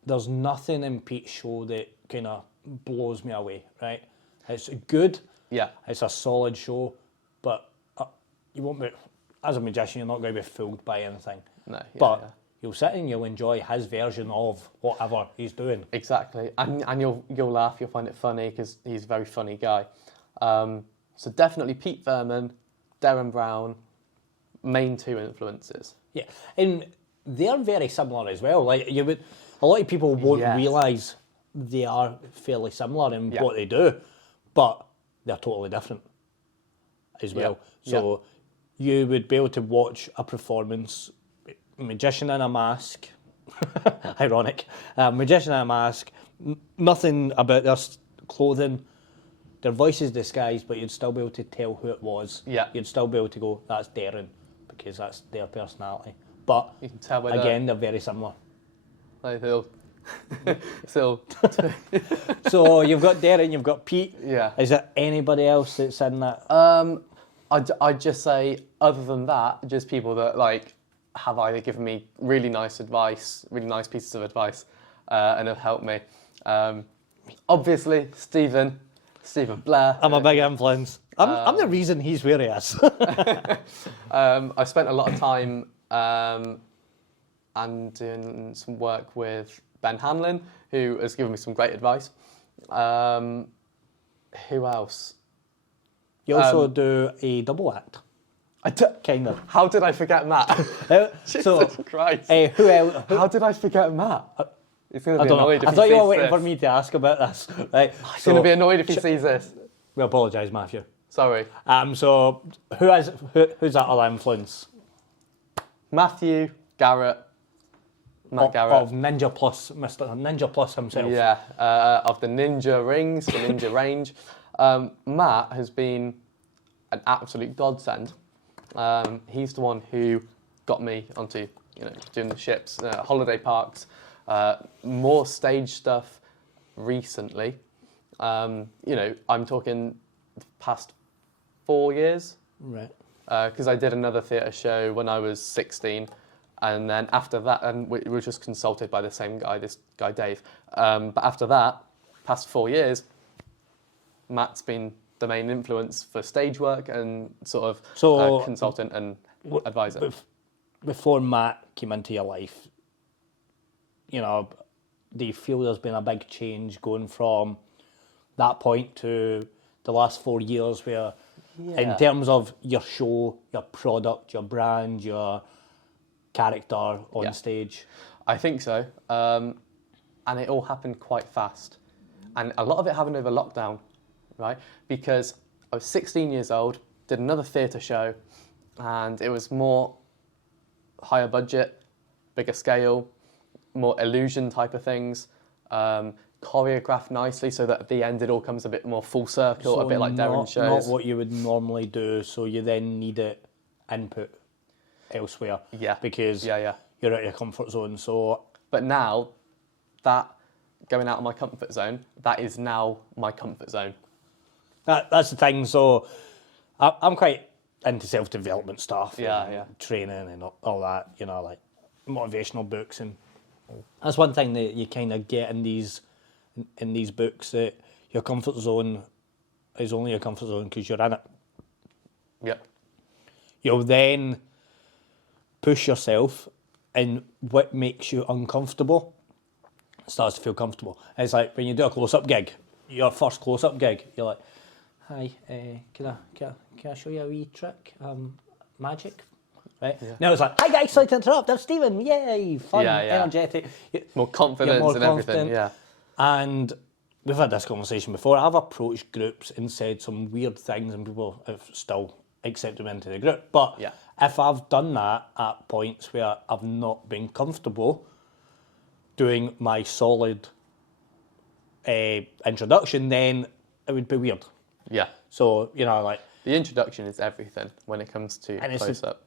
there's nothing in Pete's show that kind of blows me away, right? It's good, Yeah. it's a solid show, but you won't be, as a magician, you're not going to be fooled by anything. No. Yeah, But yeah. you'll sit and you'll enjoy his version of whatever he's doing. Exactly, and you'll laugh, you'll find it funny because he's a very funny guy. So definitely Pete Furman, Darren Brown, main two influences. Yeah, and they're very similar as well. Like a lot of people won't Yes. realise they are fairly similar in Yeah. what they do, but they're totally different as well. Yeah. So you would be able to watch a performance, magician in a mask, ironic, magician in a mask, nothing about their clothing. Their voice is disguised, but you'd still be able to tell who it was. Yeah. You'd still be able to go, that's Darren, because that's their personality. But You can tell by again, they're very similar. Like they'll still. So you've got Darren, you've got Pete. Yeah. Is there anybody else that's in that? I'd just say, other than that, just people that like have either given me really nice advice, really nice pieces of advice, and have helped me. Obviously, Stephen Blair. I'm a big influence. I'm the reason he's where he is. I spent a lot of time and doing some work with Ben Hanlon, who has given me some great advice. Who else? You also do a double act, kind of. How did I forget Matt? So, Jesus Christ. who else? How did I forget Matt? He's going to I be don't know. annoyed if I he thought you sees were waiting this. for me to ask about this. Right. He's going to be annoyed if he sees this. We apologise, Matthew. Sorry. So who's that other influence? Matthew, Garrett, Matt Garrett. Of Ninja Plus, Mr. Ninja Plus himself. Yeah, of the Ninja Rings, the Ninja range. Matt has been an absolute godsend. He's the one who got me onto, doing the ships, holiday parks, more stage stuff recently. I'm talking the past 4 years. Right. Because I did another theatre show when I was 16, and then after that, and we were just consulted by the same guy, this guy Dave. But after that, past 4 years, Matt's been the main influence for stage work and sort of consultant and advisor. Before Matt came into your life, do you feel there's been a big change going from that point to the last 4 years where, in terms of your show, your product, your brand, your character on stage? I think so. And it all happened quite fast. And a lot of it happened over lockdown, right? Because I was 16 years old, did another theatre show, and it was more higher budget, bigger scale, more illusion type of things, choreographed nicely so that at the end it all comes a bit more full circle, So a bit like Darren shows. Not what you would normally do, so you then need it input elsewhere. Yeah. Because you're out of your comfort zone. So, but now, that going out of my comfort zone, that is now my comfort zone. that's the thing. So I'm quite into self-development stuff. Yeah. Training and all that, like motivational books. And that's one thing that you kind of get in these books, that your comfort zone is only your comfort zone because you're in it. Yep. You'll then push yourself, and what makes you uncomfortable starts to feel comfortable. It's like when you do a close-up gig, your first close-up gig, you're like, hi, can I show you a wee trick? Magic? Right? Yeah. Now it's like, hi guys, sorry to interrupt, I'm Stephen, yay, fun, energetic. More confidence and everything, yeah. And we've had this conversation before. I've approached groups and said some weird things, and people have still accepted me into the group. But if I've done that at points where I've not been comfortable doing my solid introduction, then it would be weird. Yeah. So, like... The introduction is everything when it comes to close-up.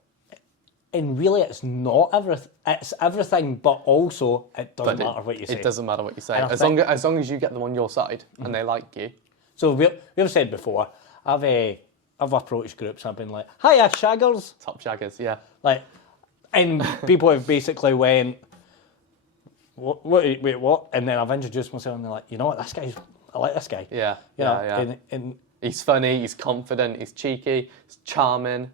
And really, it's not everything. It's everything, but also it doesn't matter what you say. It doesn't matter what you say, as long as you get them on your side and they like you. So we've said before, I've approached groups. I've been like, "Hiya, shaggers." Top shaggers, yeah. Like, and people have basically went, Wait, what? And then I've introduced myself, and they're like, "You know what? I like this guy." Yeah, yeah. And he's funny. He's confident. He's cheeky. He's charming.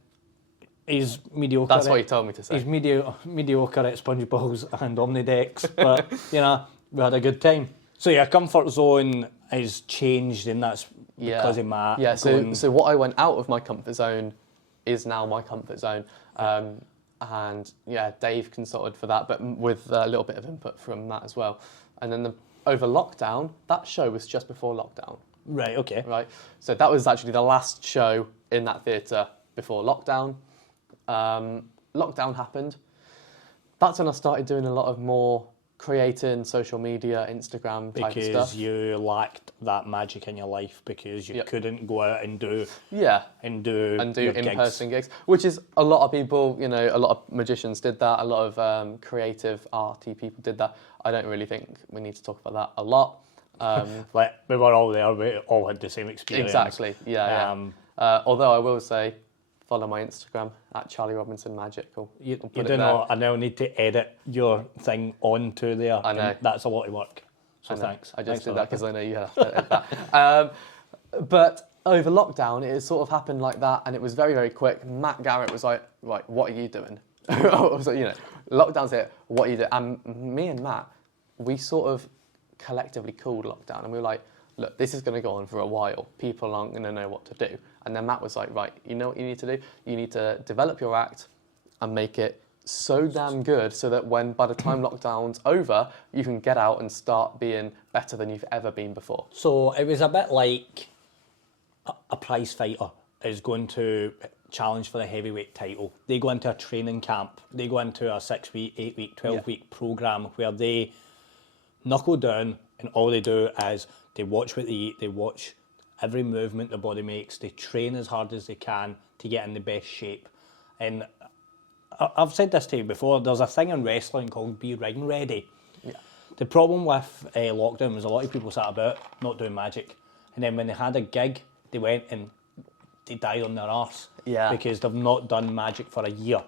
He's mediocre. That's what he told me to say. He's mediocre at sponge balls and Omnidex, but we had a good time. So your comfort zone has changed, and that's because of Matt. Yeah. So what I went out of my comfort zone is now my comfort zone, and Dave consulted for that, but with a little bit of input from Matt as well. And then over lockdown, that show was just before lockdown. Right. Okay. Right. So that was actually the last show in that theatre before lockdown. Lockdown happened. That's when I started doing a lot of more creating social media, Instagram type of stuff. Because you lacked that magic in your life, because you couldn't go out and do in-person gigs, which is a lot of people, a lot of magicians did that, a lot of creative, arty people did that. I don't really think we need to talk about that a lot. Like, we were all there, we all had the same experience. Exactly, yeah. Although I will say, follow my Instagram at Charlie Robinson Magical. You do not. I now need to edit your thing onto there. I know. That's a lot of work. So thanks. I just did that because I know you have to edit that. But over lockdown, it sort of happened like that, and it was very, very quick. Matt Garrett was like, right, what are you doing? So, lockdown's here, what are you doing? And me and Matt, we sort of collectively called lockdown, and we were like, look, this is going to go on for a while. People aren't going to know what to do. And then Matt was like, right, you know what you need to do? You need to develop your act and make it so damn good so that by the time lockdown's over, you can get out and start being better than you've ever been before. So it was a bit like a prize fighter is going to challenge for the heavyweight title. They go into a training camp. They go into a 6-week, 8-week, 12-week program where they knuckle down and all they do is they watch what they eat, they watch every movement the body makes, they train as hard as they can to get in the best shape. And I've said this to you before, there's a thing in wrestling called be ring ready. Yeah. The problem with lockdown was a lot of people sat about not doing magic. And then when they had a gig, they went and they died on their arse. Yeah. Because they've not done magic for a year.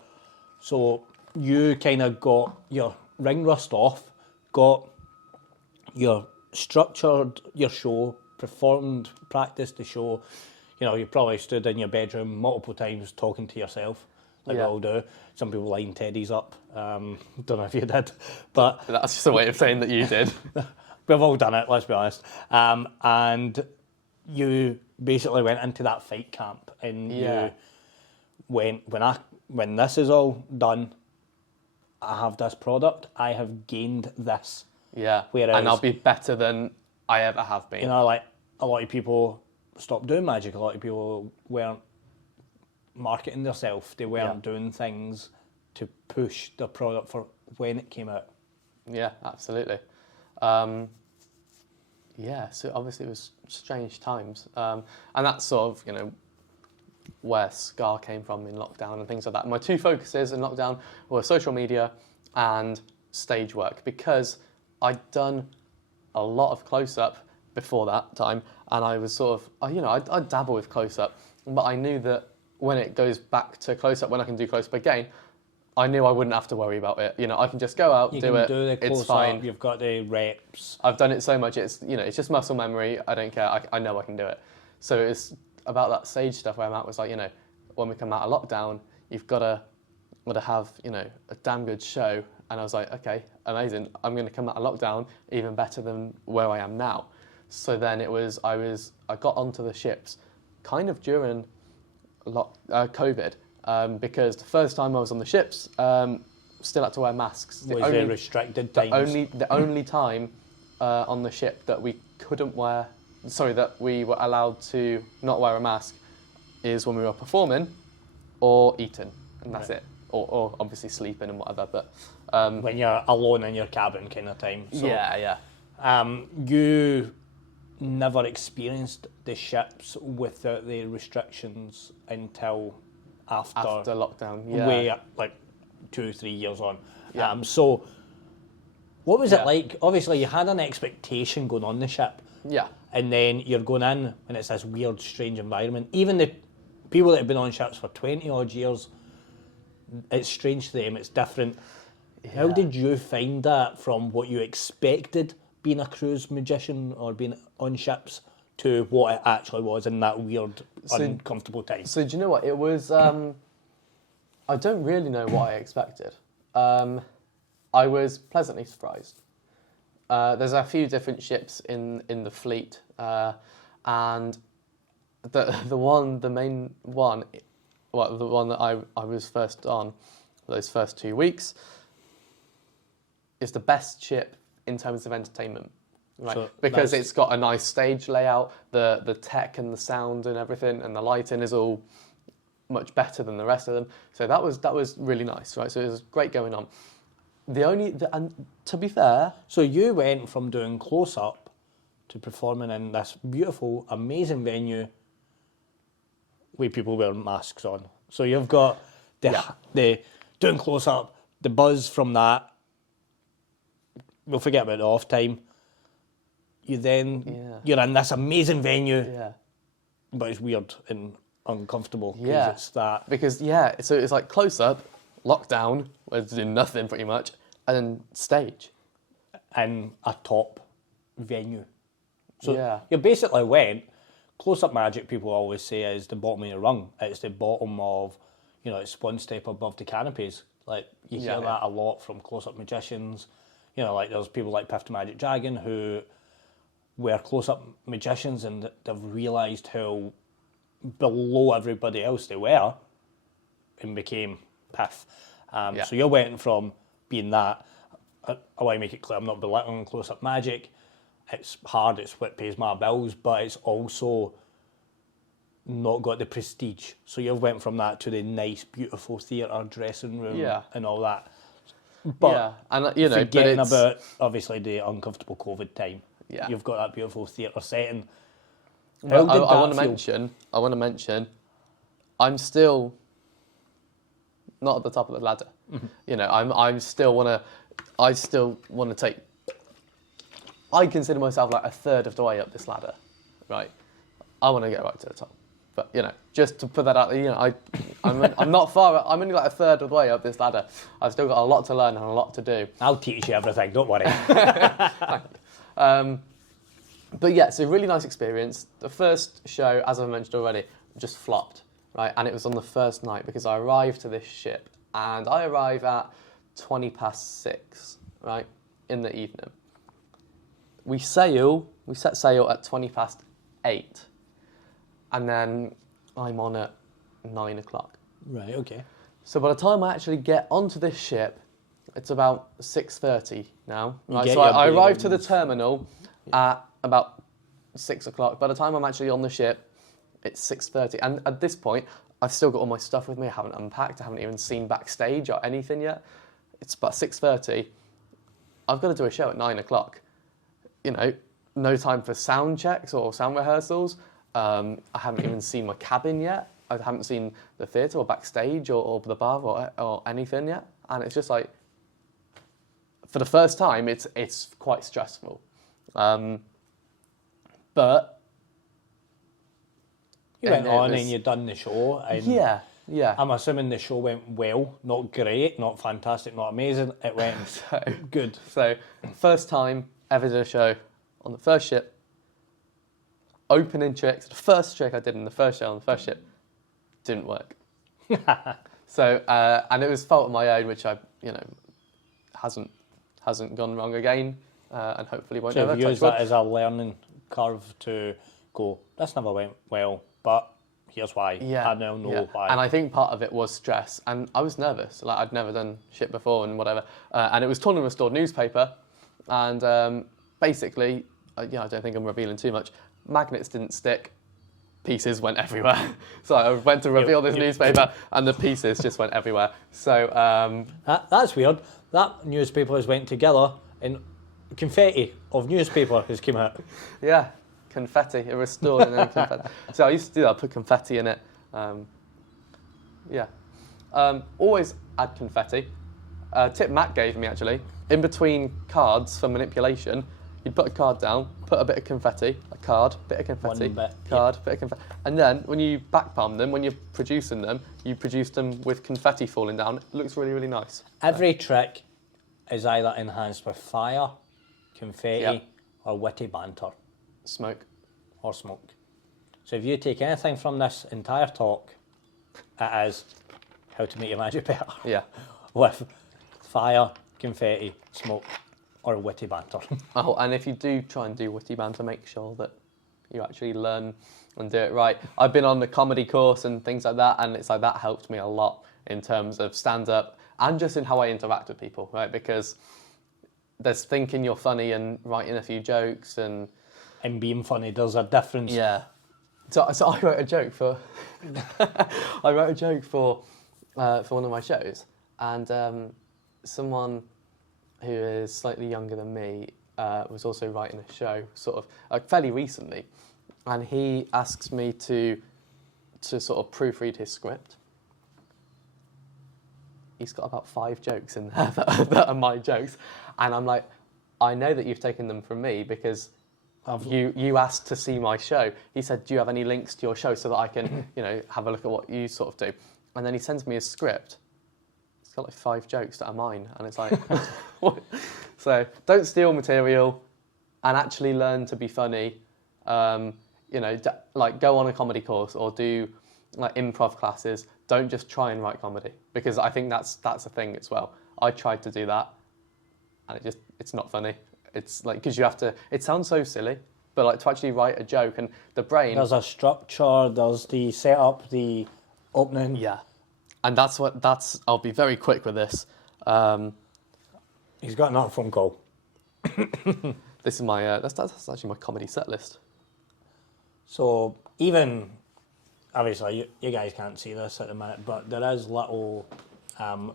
So you kind of got your ring rust off, got your structured your show, performed, practiced the show. You know, you probably stood in your bedroom multiple times talking to yourself, like we all do. Some people line teddies up. Don't know if you did, but That's just a way of saying that you did. we've all done it. Let's be honest. And you basically went into that fight camp, and you went when this is all done. I have this product. I have gained this. Yeah. Whereas, and I'll be better than I ever have been. You know, like a lot of people stopped doing magic. A lot of people weren't marketing themselves. They weren't doing things to push their product for when it came out. Yeah, absolutely. So obviously it was strange times. And that's sort of, you know, where Scar came from in lockdown and things like that. My two focuses in lockdown were social media and stage work, because I'd done a lot of close-up before that time, and I was sort of, you know, I'd dabble with close-up, but I knew that when it goes back to close-up, when I can do close-up again, I knew I wouldn't have to worry about it. You know, I can just go out, do it, it's fine. You've got the reps. I've done it so much, it's, you know, it's just muscle memory. I don't care. I know I can do it. So it's about that stage stuff where Matt was like, you know, when we come out of lockdown, you've got to have, you know, a damn good show. And I was like, okay, amazing. I'm going to come out of lockdown even better than where I am now. So then I got onto the ships kind of during COVID, because the first time I was on the ships, still had to wear masks. Was there restricted times? The only time on the ship that we were allowed to not wear a mask is when we were performing or eating, and that's it. Or obviously sleeping and whatever, but when you're alone in your cabin kind of time. So, you never experienced the ships without the restrictions until after lockdown, way like 2 or 3 years on. So what was it like? Obviously you had an expectation going on the ship, and then you're going in and it's this weird, strange environment. Even the people that have been on ships for 20 odd years, it's strange to them, it's different. How did you find that from what you expected being a cruise magician or being on ships to what it actually was in that weird, uncomfortable time? So do you know what? It was, I don't really know what I expected. I was pleasantly surprised. There's a few different ships in the fleet, and the main one, well, the one that I was first on, those first 2 weeks, is the best ship in terms of entertainment, right? So because it's got a nice stage layout, the tech and the sound and everything, and the lighting is all much better than the rest of them. So that was really nice, right? So it was great going on. And to be fair, so you went from doing close up to performing in this beautiful, amazing venue with people wearing masks on. So you've got the doing close up, the buzz from that. We'll forget about the off time. You're in this amazing venue, but it's weird and uncomfortable. It's that. Because so it's like close up, lockdown, where it's doing nothing pretty much, and then stage, in a top venue. So you basically went. Close-up magic, people always say, is the bottom of your rung. It's the bottom of, you know, it's one step above the canopies. Like, you hear that a lot from close-up magicians. You know, like, there's people like Piff the Magic Dragon who were close-up magicians and they've realised how below everybody else they were and became Piff. So you went from being that, I want to make it clear, I'm not belittling close-up magic. It's hard, it's what pays my bills, but it's also not got the prestige. So you've went from that to the nice, beautiful theatre, dressing room and all that. But and forgetting about, obviously, the uncomfortable COVID time. Yeah. You've got that beautiful theatre setting. I want to mention, I'm still not at the top of the ladder. I still want to take. I consider myself like a third of the way up this ladder, right? I want to get right to the top, but just to put that out there, I'm not far. I'm only like a third of the way up this ladder. I've still got a lot to learn and a lot to do. I'll teach you everything. Don't worry. But yeah, so really nice experience. The first show, as I've mentioned already, just flopped, right? And it was on the first night because I arrived to this ship and I arrive at 6:20, right, in the evening. We set sail at 8:20, and then I'm on at 9:00. Right, okay. So by the time I actually get onto this ship, it's about 6:30 now. Right, so I arrived to the terminal at about 6:00. By the time I'm actually on the ship, it's 6:30. And at this point, I've still got all my stuff with me. I haven't unpacked. I haven't even seen backstage or anything yet. It's about 6:30. I've got to do a show at 9:00. No time for sound checks or sound rehearsals. I haven't even seen my cabin yet. I haven't seen the theatre or backstage or the bar or anything yet. And it's just like, for the first time, it's quite stressful. But you went on and you done the show. And yeah. I'm assuming the show went well, not great, not fantastic, not amazing. It went good. So first time ever did a show on the first ship. Opening tricks. The first trick I did in the first show on the first ship didn't work. So and it was fault of my own, which I hasn't gone wrong again, and hopefully won't ever. So use that as a learning curve to go, this never went well, but here's why. I now know why. And I think part of it was stress, and I was nervous. Like, I'd never done shit before and whatever. And it was torn and restored newspaper, and basically, I don't think I'm revealing too much. Magnets didn't stick. Pieces went everywhere. So I went to reveal this newspaper, and the pieces just went everywhere. So that's weird. That newspaper has went together, and confetti of newspaper has come out. Yeah, confetti. It restored and then confetti. So I used to do that. I put confetti in it. Always add confetti. Tip Matt gave me, actually, in between cards for manipulation. You'd put a card down, put a bit of confetti, a card, bit of confetti, bit of confetti. And then when you back palm them, when you're producing them, you produce them with confetti falling down. It looks really, really nice. Every trick is either enhanced with fire, confetti, or witty banter. Smoke. Or smoke. So if you take anything from this entire talk, it is how to make your magic better. Yeah. With fire, confetti, smoke, or witty banter. Oh, and if you do try and do witty banter, make sure that you actually learn and do it right. I've been on the comedy course and things like that, and it's like that helped me a lot in terms of stand-up and just in how I interact with people, right? Because there's thinking you're funny and writing a few jokes and being funny, there's a difference. Yeah. So I wrote a joke for one of my shows, and someone who is slightly younger than me was also writing a show, sort of fairly recently, and he asks me to sort of proofread his script. He's got about 5 jokes in there that are my jokes, and I'm like, I know that you've taken them from me because you asked to see my show. He said, do you have any links to your show so that I can have a look at what you sort of do? And then he sends me his script. It's got like 5 jokes that are mine, and it's like, what? So don't steal material, and actually learn to be funny. Like go on a comedy course or do like improv classes. Don't just try and write comedy, because I think that's a thing as well. I tried to do that, and it's not funny. It's like, because you have to. It sounds so silly, but like to actually write a joke, and the brain. There's a structure, there's the setup, the opening. Yeah, and that's. I'll be very quick with this. He's got another phone call. This is my. That's actually my comedy set list. So even, obviously, you guys can't see this at the minute, but there is little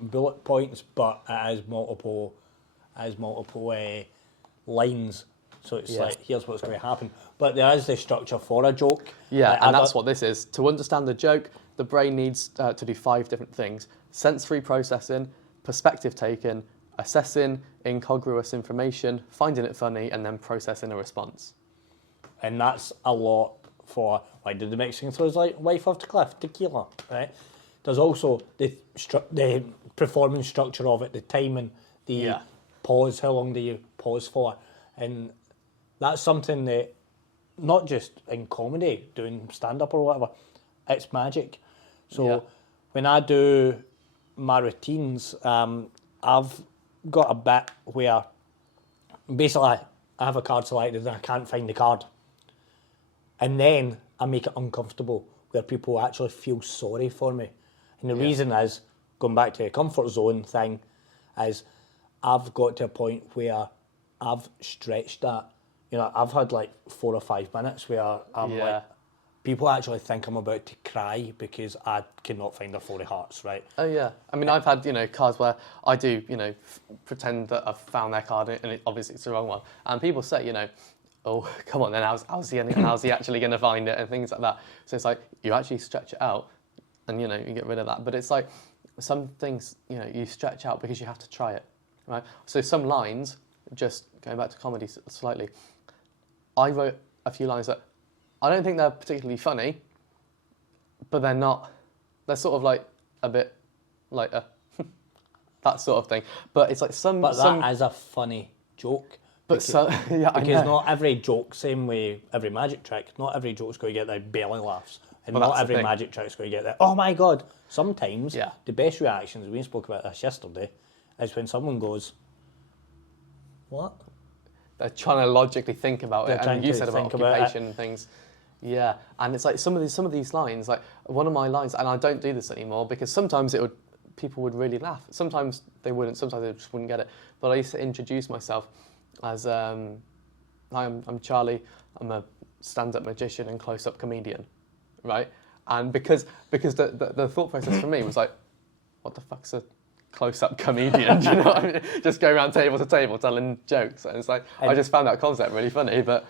bullet points, but it is multiple lines. So it's like, here's what's going to happen. But there is the structure for a joke. Yeah, Like, and that's what this is. To understand the joke, the brain needs to do 5 different things: sensory processing, perspective taking, assessing incongruous information, finding it funny, and then processing a response. And that's a lot for, why did the Mexican throws like wife off the cliff, tequila, right? There's also the performance structure of it, the timing, the pause, how long do you pause for? And that's something that, not just in comedy, doing stand-up or whatever, it's magic. So when I do my routines, I've got a bit where basically I have a card selected and I can't find the card. And then I make it uncomfortable where people actually feel sorry for me. And the reason is, going back to the comfort zone thing, is I've got to a point where I've stretched that. You know, I've had like 4 or 5 minutes where I'm like, people actually think I'm about to cry because I cannot find a 4 of hearts, right? Oh yeah, I mean I've had cards where I do pretend that I've found their card and obviously it's the wrong one, and people say oh come on then how's he actually going to find it and things like that. So it's like you actually stretch it out, and you get rid of that. But it's like some things you stretch out because you have to try it, right? So some lines, just going back to comedy slightly, I wrote a few lines that I don't think they're particularly funny, but they're not. They're sort of like a bit like that sort of thing. But it's like that is a funny joke. But because not every joke, same way every magic trick, not every joke's going to get their belly laughs, and not every magic trick's going to get that. Oh my god! Sometimes the best reactions, we spoke about this yesterday, is when someone goes, "What?" They're trying to logically think about it, and you said about occupation and things. Yeah, and it's like some of these lines, like one of my lines, and I don't do this anymore because sometimes people would really laugh. Sometimes they wouldn't. Sometimes they just wouldn't get it. But I used to introduce myself as I'm Charlie. I'm a stand-up magician and close-up comedian, right? And because the thought process for me was like, what the fuck's a close-up comedian? Do you know what I mean? Just go around table to table telling jokes, and it's like I just found that concept really funny, but.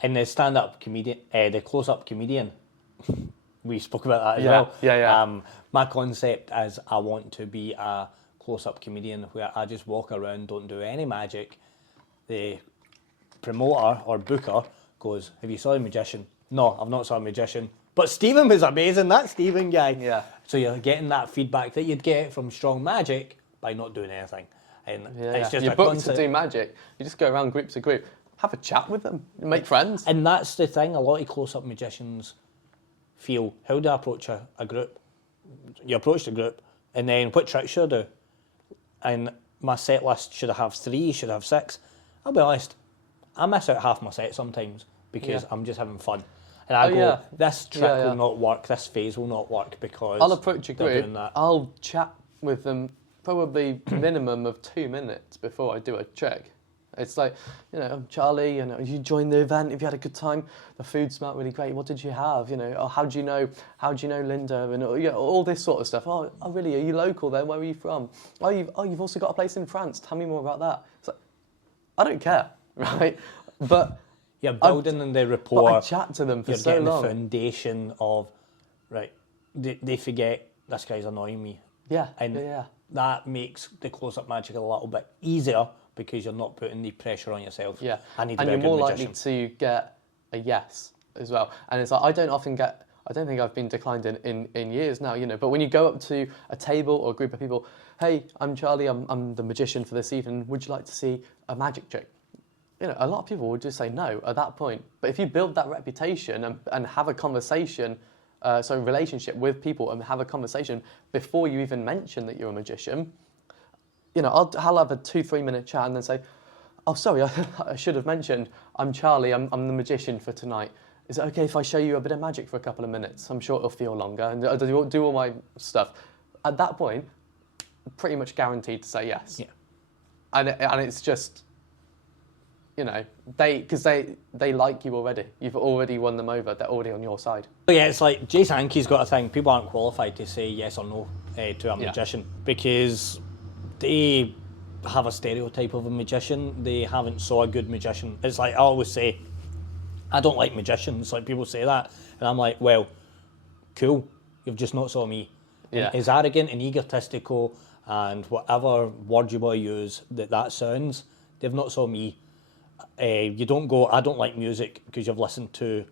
And the stand-up comedian, the close-up comedian, we spoke about that as well. Yeah. My concept is I want to be a close-up comedian where I just walk around, don't do any magic. The promoter or booker goes, "Have you saw a magician?" "No, I've not saw a magician. But Stephen was amazing, that Stephen guy." Yeah. So you're getting that feedback that you'd get from strong magic by not doing anything. And it's just you're a booked concept. to do magic. You just go around group to group. Have a chat with them, make friends. And that's the thing, a lot of close-up magicians feel, how do I approach a group? You approach the group, and then what tricks should I do? And my set list, should I have 3, should I have 6? I'll be honest, I miss out half my set sometimes because I'm just having fun. And I go, this trick will not work, this phase will not work because I'll approach a group, doing that. I'll chat with them probably minimum of 2 minutes before I do a trick. It's like, I'm Charlie, you joined the event, if you had a good time, the food smelled really great, what did you have, oh, how do you know Linda, and all this sort of stuff. Oh, really, are you local then, where are you from? Oh, you've also got a place in France, tell me more about that. It's like, I don't care, right? But you're building the rapport. But I chat to them for so long. You're getting the foundation of, right, they forget, this guy's annoying me. Yeah, and that makes the close-up magic a little bit easier because you're not putting the pressure on yourself. Yeah, and you're more likely to get a yes as well. And it's like, I don't think I've been declined in years now, but when you go up to a table or a group of people, "Hey, I'm Charlie, I'm the magician for this evening, would you like to see a magic trick?" A lot of people would just say no at that point. But if you build that reputation and have a conversation, relationship with people and have a conversation before you even mention that you're a magician, I'll have a 2-3 minute chat and then say, Oh, sorry, I should have mentioned. I'm Charlie. I'm the magician for tonight. Is it okay if I show you a bit of magic for a couple of minutes? I'm sure it'll feel longer, and I do all my stuff. At that point, pretty much guaranteed to say yes. Yeah. And it's just, you know, because they like you already. You've already won them over. They're already on your side. Yeah, it's like Jay Sankey's got a thing. People aren't qualified to say yes or no to a magician because they have a stereotype of a magician. They haven't saw a good magician. It's like I always say, I don't like magicians. Like people say that, and I'm like, well, cool. You've just not saw me. Yeah. And as arrogant and egotistical and whatever word you want to use that sounds, they've not saw me. You don't go, I don't like music because you've listened to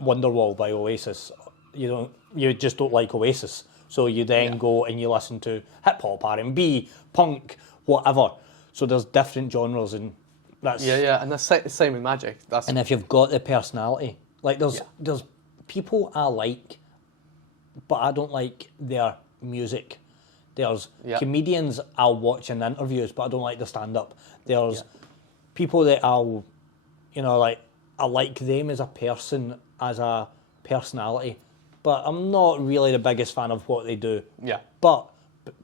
Wonderwall by Oasis. You just don't like Oasis. So you then go and you listen to hip hop, R&B, punk, whatever. So there's different genres, and that's and that's the same with magic. And if you've got the personality, like there's people I like, but I don't like their music. There's comedians I'll watch in interviews, but I don't like their stand-up. There's people that I'll, like I like them as a person, as a personality, but I'm not really the biggest fan of what they do. Yeah. But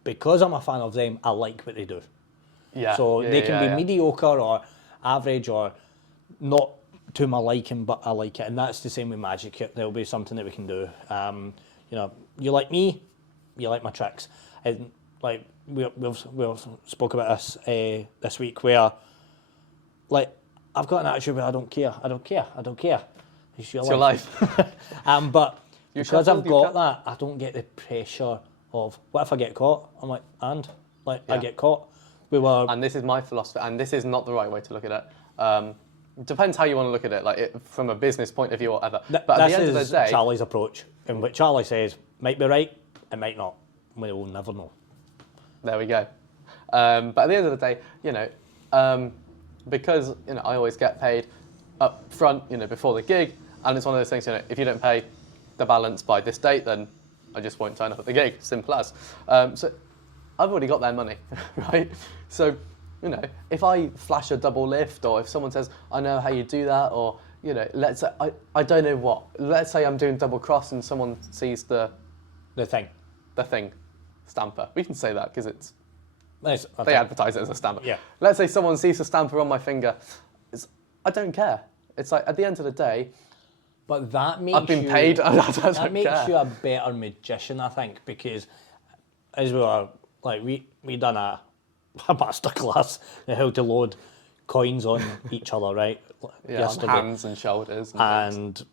because I'm a fan of them, I like what they do. Yeah. So they can be mediocre or average or not to my liking, but I like it. And that's the same with magic. There'll be something that we can do. You like me, you like my tricks. And like we've spoke about this week where like I've got an attitude where I don't care. It's your life. But because I've got that, I don't get the pressure of what if I get caught? I'm like, I get caught. And this is my philosophy, and this is not the right way to look at it. Depends how you want to look at it, like from a business point of view or whatever. But at the end of the day, Charlie's approach, in which Charlie says might be right, it might not. We will never know. There we go. But at the end of the day, because I always get paid up front, before the gig, and it's one of those things. If you don't pay the balance by this date, then I just won't turn up at the gig. Simple as. So I've already got their money, right? So if I flash a double lift, or if someone says I know how you do that, or let's say I don't know what. Let's say I'm doing double cross and someone sees the thing, stamper. We can say that because they advertise it as a stamper. Yeah. Let's say someone sees a stamper on my finger. I don't care. It's like at the end of the day. But that makes I've been paid. That makes you a better magician, I think, because as we were like we done a masterclass on how to load coins on each other, right? Yeah, on hands and shoulders. And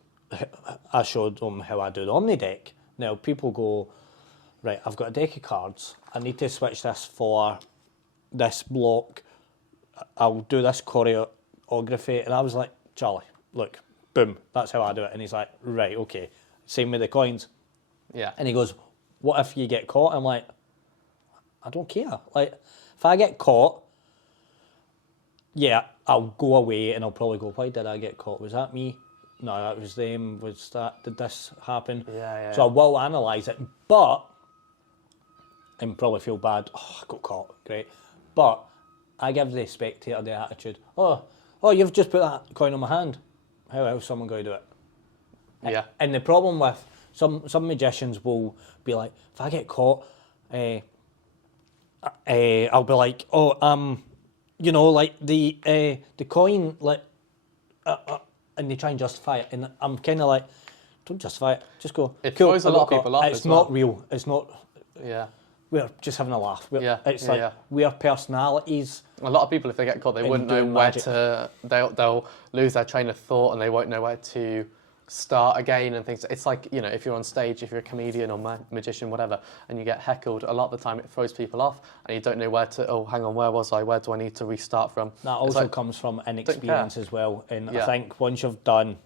I showed them how I do the Omni deck. Now people go, right, I've got a deck of cards. I need to switch this for this block. I'll do this choreography. And I was like, Charlie, look, boom, that's how I do it. And he's like, right, okay. Same with the coins. Yeah. And he goes, what if you get caught? I'm like, I don't care. Like, if I get caught, I'll go away and I'll probably go, why did I get caught? Was that me? No, that was them. Did this happen? Yeah. So I will analyse it, but and probably feel bad. Oh, I got caught. Great. But I give the spectator the attitude, oh, you've just put that coin on my hand. How else is someone going to do it? Yeah. And the problem with some magicians will be like, if I get caught, I'll be like, like the coin, like, and they try and justify it, and I'm kind of like, don't justify it, just go. It throws a lot of people off. It's not real. It's not. Yeah. We're just having a laugh. It's we're personalities. A lot of people, if they get caught, they wouldn't know where to. They'll lose their train of thought, and they won't know where to start again and things. It's like, if you're on stage, if you're a comedian or magician, whatever, and you get heckled, a lot of the time it throws people off, and you don't know where to. Oh, hang on, where was I? Where do I need to restart from? That also comes from inexperience as well. And I think once you've done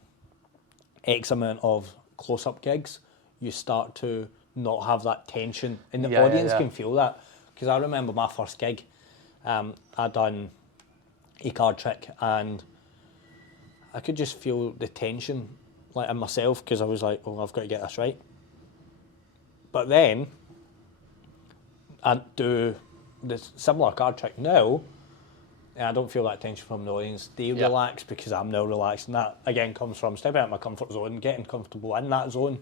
X amount of close-up gigs, you start to not have that tension, and the audience can feel that. Because I remember my first gig, I done a card trick, and I could just feel the tension, like in myself, because I was like, "Oh, I've got to get this right." But then I do this similar card trick now, and I don't feel that tension from the audience. They Yeah. relax because I'm now relaxed, and that again comes from stepping out of my comfort zone, getting comfortable in that zone,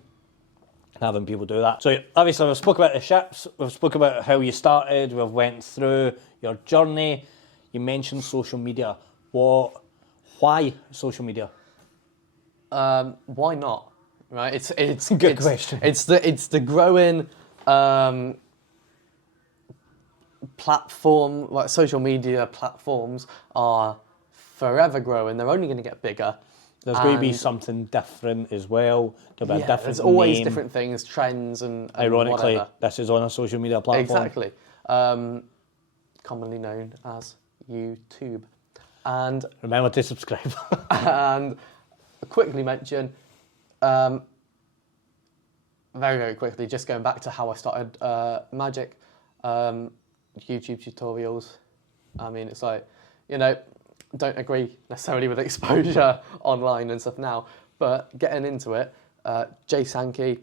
and having people do that. So obviously we've spoke about the ships, we've spoke about how you started, we've went through your journey. You mentioned social media. Why social media? Why not? Right? It's Good question. It's the growing platform. Like social media platforms are forever growing. They're only going to get bigger. There's going to be And- something different as well. There'll be a Yeah, different there's always name. different things, trends, and Ironically, whatever. this is on a social media platform. Exactly. Commonly known as YouTube. And Remember to subscribe. and quickly mention, very, very quickly, just going back to how I started Magic, YouTube tutorials. I mean, it's like, don't agree necessarily with exposure online and stuff now, but getting into it, Jay Sankey,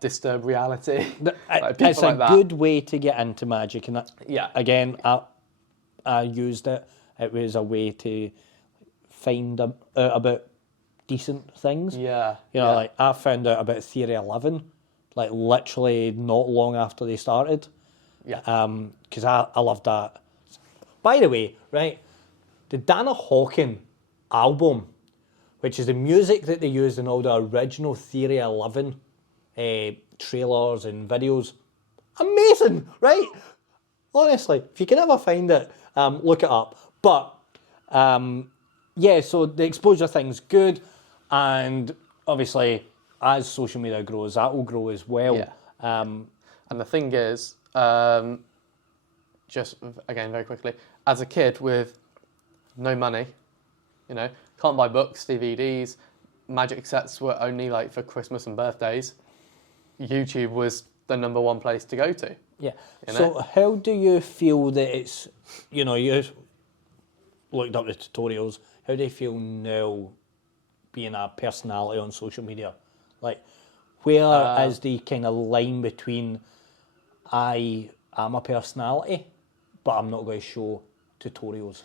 Disturb Reality, like people It's a like that. good way to get into Magic, and Yeah. again, I used it. It was a way to find out about decent things. Yeah. You know, yeah. like I found out about Theory 11, like literally not long after they started. Yeah. Because I loved that. By the way, right, the Dana Hawken album, which is the music that they used in all the original Theory 11 trailers and videos, amazing, right? Honestly, if you can ever find it, look it up. But yeah, so the exposure thing's good, and obviously as social media grows, that will grow as well. Yeah. And the thing is, just again very quickly, as a kid with no money, can't buy books, DVDs, Magic sets were only like for Christmas and birthdays. YouTube was the number one place to go to. Yeah. You So know? how do you feel that it's, you looked up the tutorials, how do you feel now being a personality on social media? Like, where is the kind of line between I am a personality, but I'm not going to show tutorials?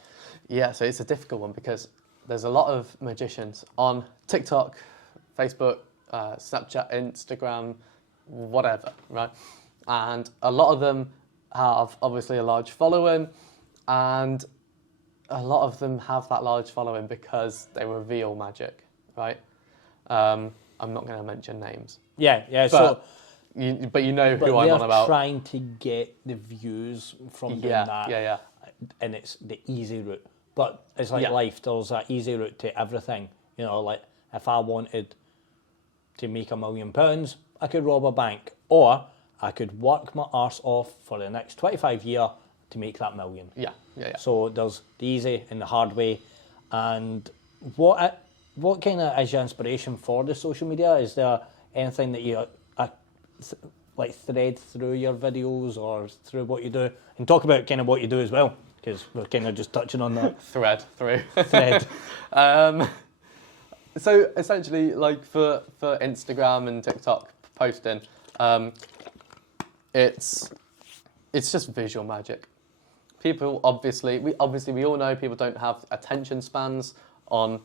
Yeah, so it's a difficult one because there's a lot of magicians on TikTok, Facebook, Snapchat, Instagram, whatever, right? And a lot of them have obviously a large following, and a lot of them have that large following because they reveal magic, right? I'm not going to mention names, Yeah, yeah. but you know but who I'm they're on about. trying to get the views from doing Yeah, that. yeah. And it's the easy route. But it's like Yeah. life, there's an easy route to everything. Like if I wanted to make £1 million, I could rob a bank. Or I could work my arse off for the next 25 years to make that million. Yeah. So there's the easy and the hard way. And what kind of is your inspiration for the social media? Is there anything that you like thread through your videos or through what you do? And talk about kind of what you do as well, because we're kind of just touching on that Thread through. thread. So essentially, like for Instagram and TikTok posting, it's just visual magic. People we all know people don't have attention spans on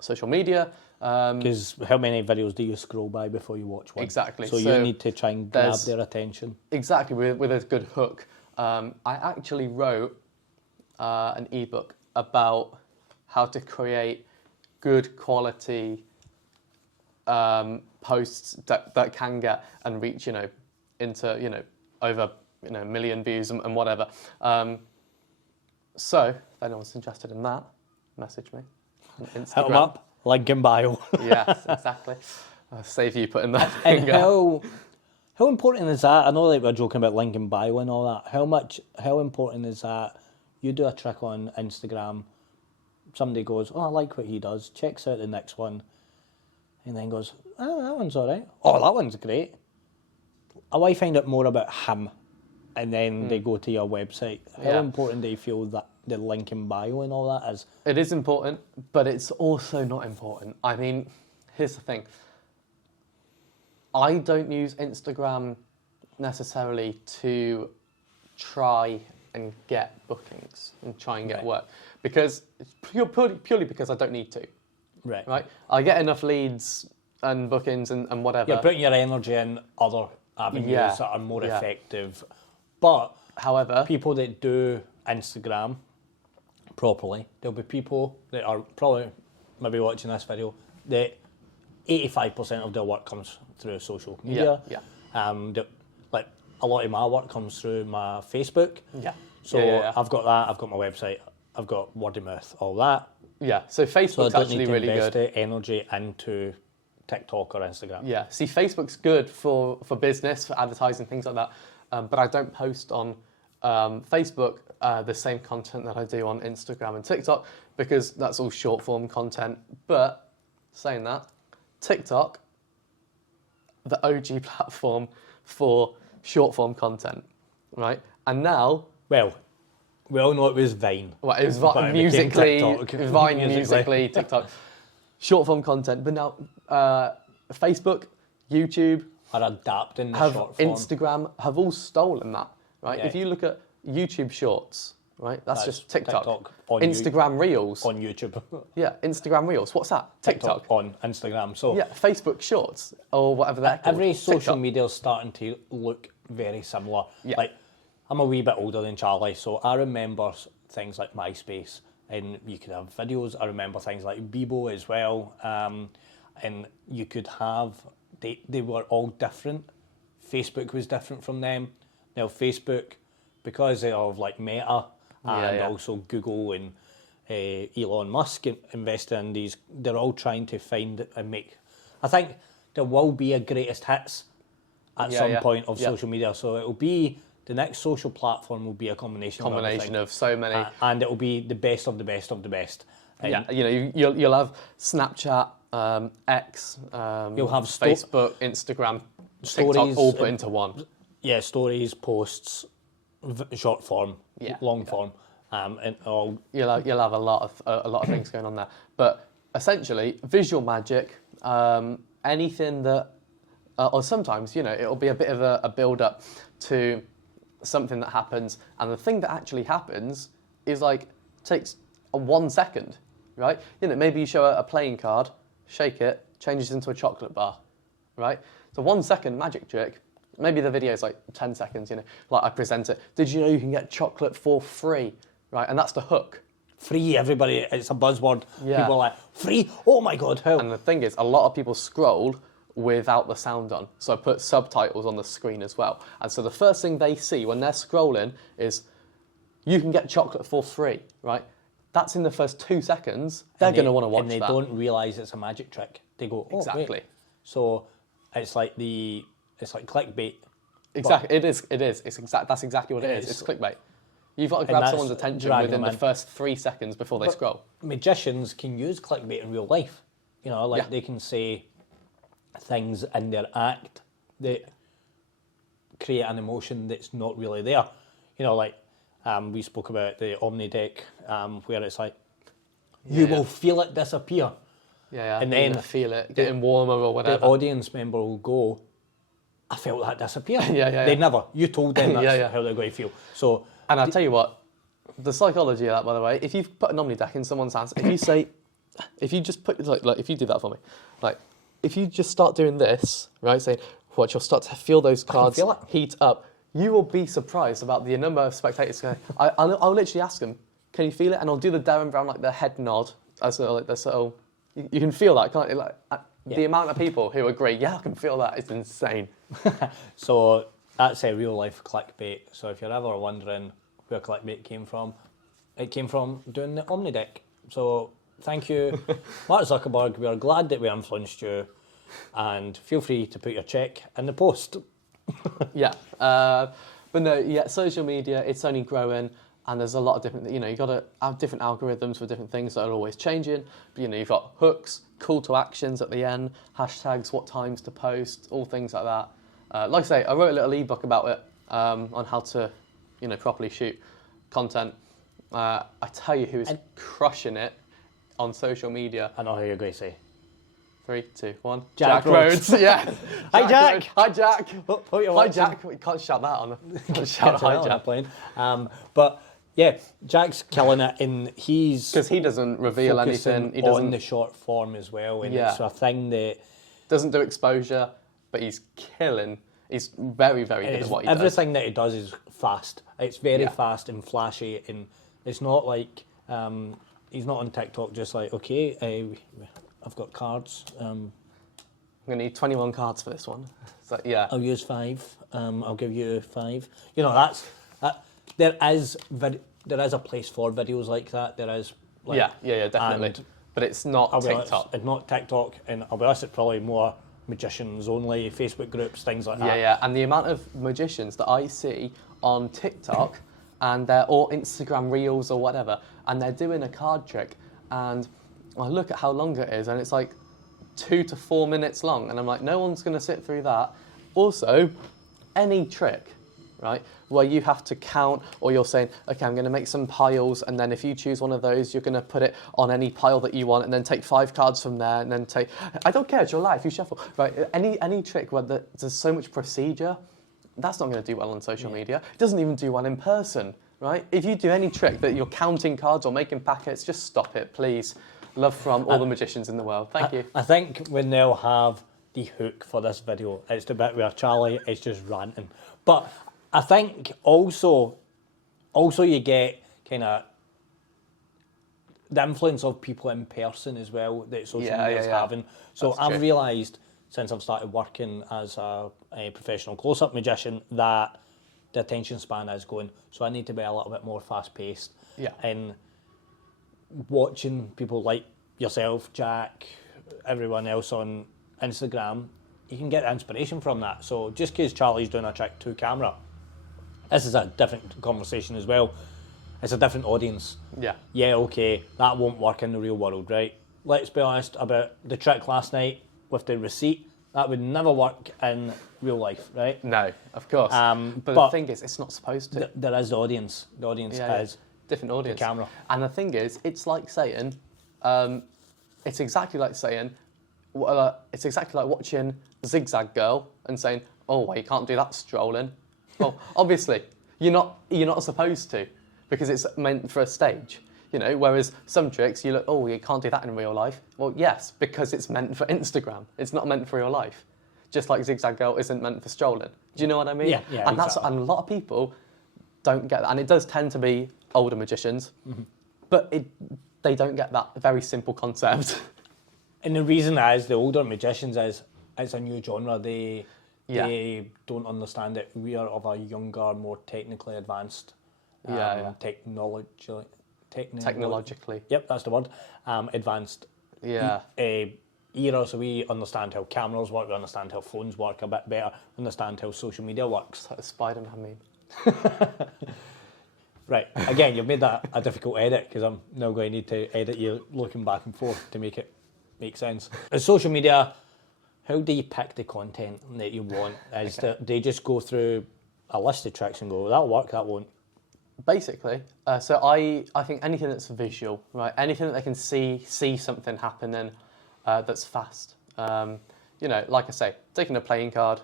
social media. Because how many videos do you scroll by before you watch one? Exactly. So you So need to try and grab there's- their attention. Exactly, with a good hook. I actually wrote an ebook about how to create good quality posts that can get and reach, into, over, a million views and whatever. So, if anyone's interested in that, message me on Instagram. Hit 'em up, link in bio. Yes, exactly. I'll save you putting that And finger. how important is that? I know that we're joking about link in bio and all that. How important is that? You do a trick on Instagram, somebody goes, oh, I like what he does, checks out the next one, and then goes, oh, that one's all right. Oh, that one's great. I find out more about him, and then they go to your website. How Yeah. important do you feel that the link in bio and all that is? It is important, but it's also not important. I mean, here's the thing. I don't use Instagram necessarily to try and get bookings and try and get Right. work, because it's purely because I don't need to. Right. Right, I get enough leads and bookings and whatever. You're putting your energy in other avenues Yeah, that are more yeah. effective. But However, people that do Instagram properly, there'll be people that are probably maybe watching this video that 85% of their work comes through social media. yeah. Like a lot of my work comes through my Facebook. Yeah. So Yeah. I've got that, I've got my website, I've got word of mouth, all that. Yeah, so So I Facebook's don't actually need to really invest good. the energy into TikTok or Instagram. Yeah, see, Facebook's good for business, for advertising, things like that. But I don't post on Facebook the same content that I do on Instagram and TikTok, because that's all short form content. But saying that, TikTok, the OG platform for short form content, right? And now, Well, we all know it was Vine. well, it was But it became musically, TikTok. Vine, Musically. musically, TikTok, short form content. But now, Facebook, YouTube, Are adapting the have short form. Instagram have all stolen that, right? Yeah. If you look at YouTube Shorts, right, that's just TikTok. on Instagram Reels, on YouTube. yeah, Instagram Reels. What's that? TikTok. on Instagram. So Yeah, Facebook Shorts or whatever they're called. every social TikTok. media is starting to look very similar. Yeah. Like, I'm a wee bit older than Charlie, so I remember things like MySpace, and you could have videos. I remember things like Bebo as well, and you could have, they were all different. Facebook was different from them. Now Facebook, because of like Meta and yeah. also Google and Elon Musk invested in these, they're all trying to find and make. I think there will be a greatest hits at Yeah, some yeah. point of Yeah. social media. So it'll be, the next social platform will be a combination Of so many. and it'll be the best of the best of the best. And Yeah, you know, you'll have Snapchat, X, You'll have Facebook, Instagram, stories, TikTok, all put into one. yeah, stories, posts, short form, Yeah, long form, and all. You'll have a lot of things going on there. But essentially, visual magic, anything that, or sometimes, you know, it'll be a bit of a build up to something that happens, and the thing that actually happens is like takes a 1 second, right? You know, maybe you show a playing card, shake it, changes into a chocolate bar, right? It's a 1 second magic trick. Maybe the video is like 10 seconds, you know, like I present it. Did you know you can get chocolate for free, right? And that's the hook. Free, everybody, it's a buzzword. Yeah. People are like, free? Oh my God, how? And the thing is, a lot of people scroll without the sound on. So I put subtitles on the screen as well. And so the first thing they see when they're scrolling is, you can get chocolate for free, right? That's in the first 2 seconds. They're going to want to watch and they that. don't realise it's a magic trick. They go, oh, Exactly. wait. So it's like clickbait. Exactly, it is. That's exactly what it is. is. It's clickbait. You've got to grab that's someone's attention drag within them the in. first 3 seconds before they scroll. Magicians can use clickbait in real life. You know, like Yeah. they can say things in their act that create an emotion that's not really there. You know, like we spoke about the Omni deck, where it's like, you will feel it disappear. Yeah, And you're then gonna feel it getting warmer or The whatever. audience member will go, I felt that disappear. Yeah. They never. You told them that's Yeah. how they're going to feel. So, And I'll tell you what, the psychology of that, by the way, if you've put an Omni deck in someone's hands, if you say, if you just put, like if you do that for me, like, if you just start doing this, right, saying, watch, you'll start to feel those cards feel it. heat up, you will be surprised about the number of spectators going, I'll literally ask them, can you feel it? And I'll do the Darren Brown, like the head nod, as a, like the sort of, you can feel that, can't you? Like, the amount of people who agree, yeah, I can feel that, it's insane. so that's a real life clickbait. So if you're ever wondering where clickbait came from, it came from doing the Omni deck. So thank you, Mark Zuckerberg. We are glad that we influenced you, and feel free to put your check in the post. Yeah, but no, yeah, social media, it's only growing, and there's a lot of different, you know, you've got to have different algorithms for different things that are always changing. But, you know, you've got hooks, call to actions at the end, hashtags, what times to post, all things like that. Like I say, I wrote a little ebook about it on how to, you know, properly shoot content. I tell you who is crushing it on social media. I know who you're going to say. 3, 2, 1. Jack Rhodes. Yeah. Hi, Jack. Rhodes. Hi, Jack. Hope you're Hi, watching. Jack. We can't shout that on. Can't shout hi, Jack. Playing. But yeah, Jack's killing it, and he's Because he doesn't reveal focusing anything. He on doesn't the short form as well, and Yeah. it's a thing that doesn't do exposure, but he's killing. He's very, very good at what he does. everything that he does is fast. It's very Yeah. fast and flashy, and it's not like he's not on TikTok just like, okay, I've got cards. I'm going to need 21 cards for this one. So, yeah. I'll use 5. I'll give you 5. You know, there is a place for videos like that. There is. Like, Yeah, definitely. and But it's not I'll be honest, TikTok. it's not TikTok, and I'll be honest, it's probably more magicians only, Facebook groups, things like that. Yeah. And the amount of magicians that I see on TikTok or Instagram Reels or whatever, and they're doing a card trick, and I look at how long it is, and it's like 2 to 4 minutes long, and I'm like, no one's going to sit through that. Also, any trick, right, where you have to count, or you're saying, okay, I'm going to make some piles, and then if you choose one of those, you're going to put it on any pile that you want, and then take 5 cards from there, and then take, I don't care, it's your life, you shuffle, right? Any trick where there's so much procedure, that's not going to do well on social media. It doesn't even do well in person, right? If you do any trick that you're counting cards or making packets, just stop it, please. Love from all the magicians in the world. Thank you. I think when they'll have the hook for this video, it's the bit where Charlie is just ranting. But I think also you get kind of the influence of people in person as well that social media is having. So That's I've true. realised since I've started working as a professional close-up magician that the attention span is going. So I need to be a little bit more fast-paced. Yeah. And watching people like yourself, Jack, everyone else on Instagram, you can get inspiration from that. So just because Charlie's doing a trick to camera, this is a different conversation as well. It's a different audience. Yeah. Yeah, okay, that won't work in the real world, right? Let's be honest about the trick last night with the receipt. That would never work in real life, right? No, of course. But the but thing is, it's not supposed to. There is the audience. The audience is different audience. the camera. And the thing is, it's like saying, it's exactly like saying, it's exactly like watching Zigzag Girl and saying, oh, well, you can't do that strolling. Well, obviously, you're not supposed to, because it's meant for a stage. You know, whereas some tricks, you look, oh, you can't do that in real life. Well, yes, because it's meant for Instagram. It's not meant for real life. Just like Zigzag Girl isn't meant for strolling. Do you know what I mean? Yeah, And exactly. a lot of people don't get that. And it does tend to be older magicians, but they don't get that very simple concept. And the reason is the older magicians is it's a new genre. They don't understand it. We are of a younger, more technically advanced, Technologically. Yep, that's the word. Advanced Yeah. era. So we understand how cameras work. We understand how phones work a bit better. We understand how social media works. Like the Spider-Man meme. Right. Again, you've made that a difficult edit because I'm now going to need to edit you looking back and forth to make it make sense. In social media, how do you pick the content that you want? Is that they just go through a list of tricks and go, that'll work, that won't? Basically, so I think anything that's visual, right? Anything that they can see something happening that's fast. You know, like I say, taking a playing card,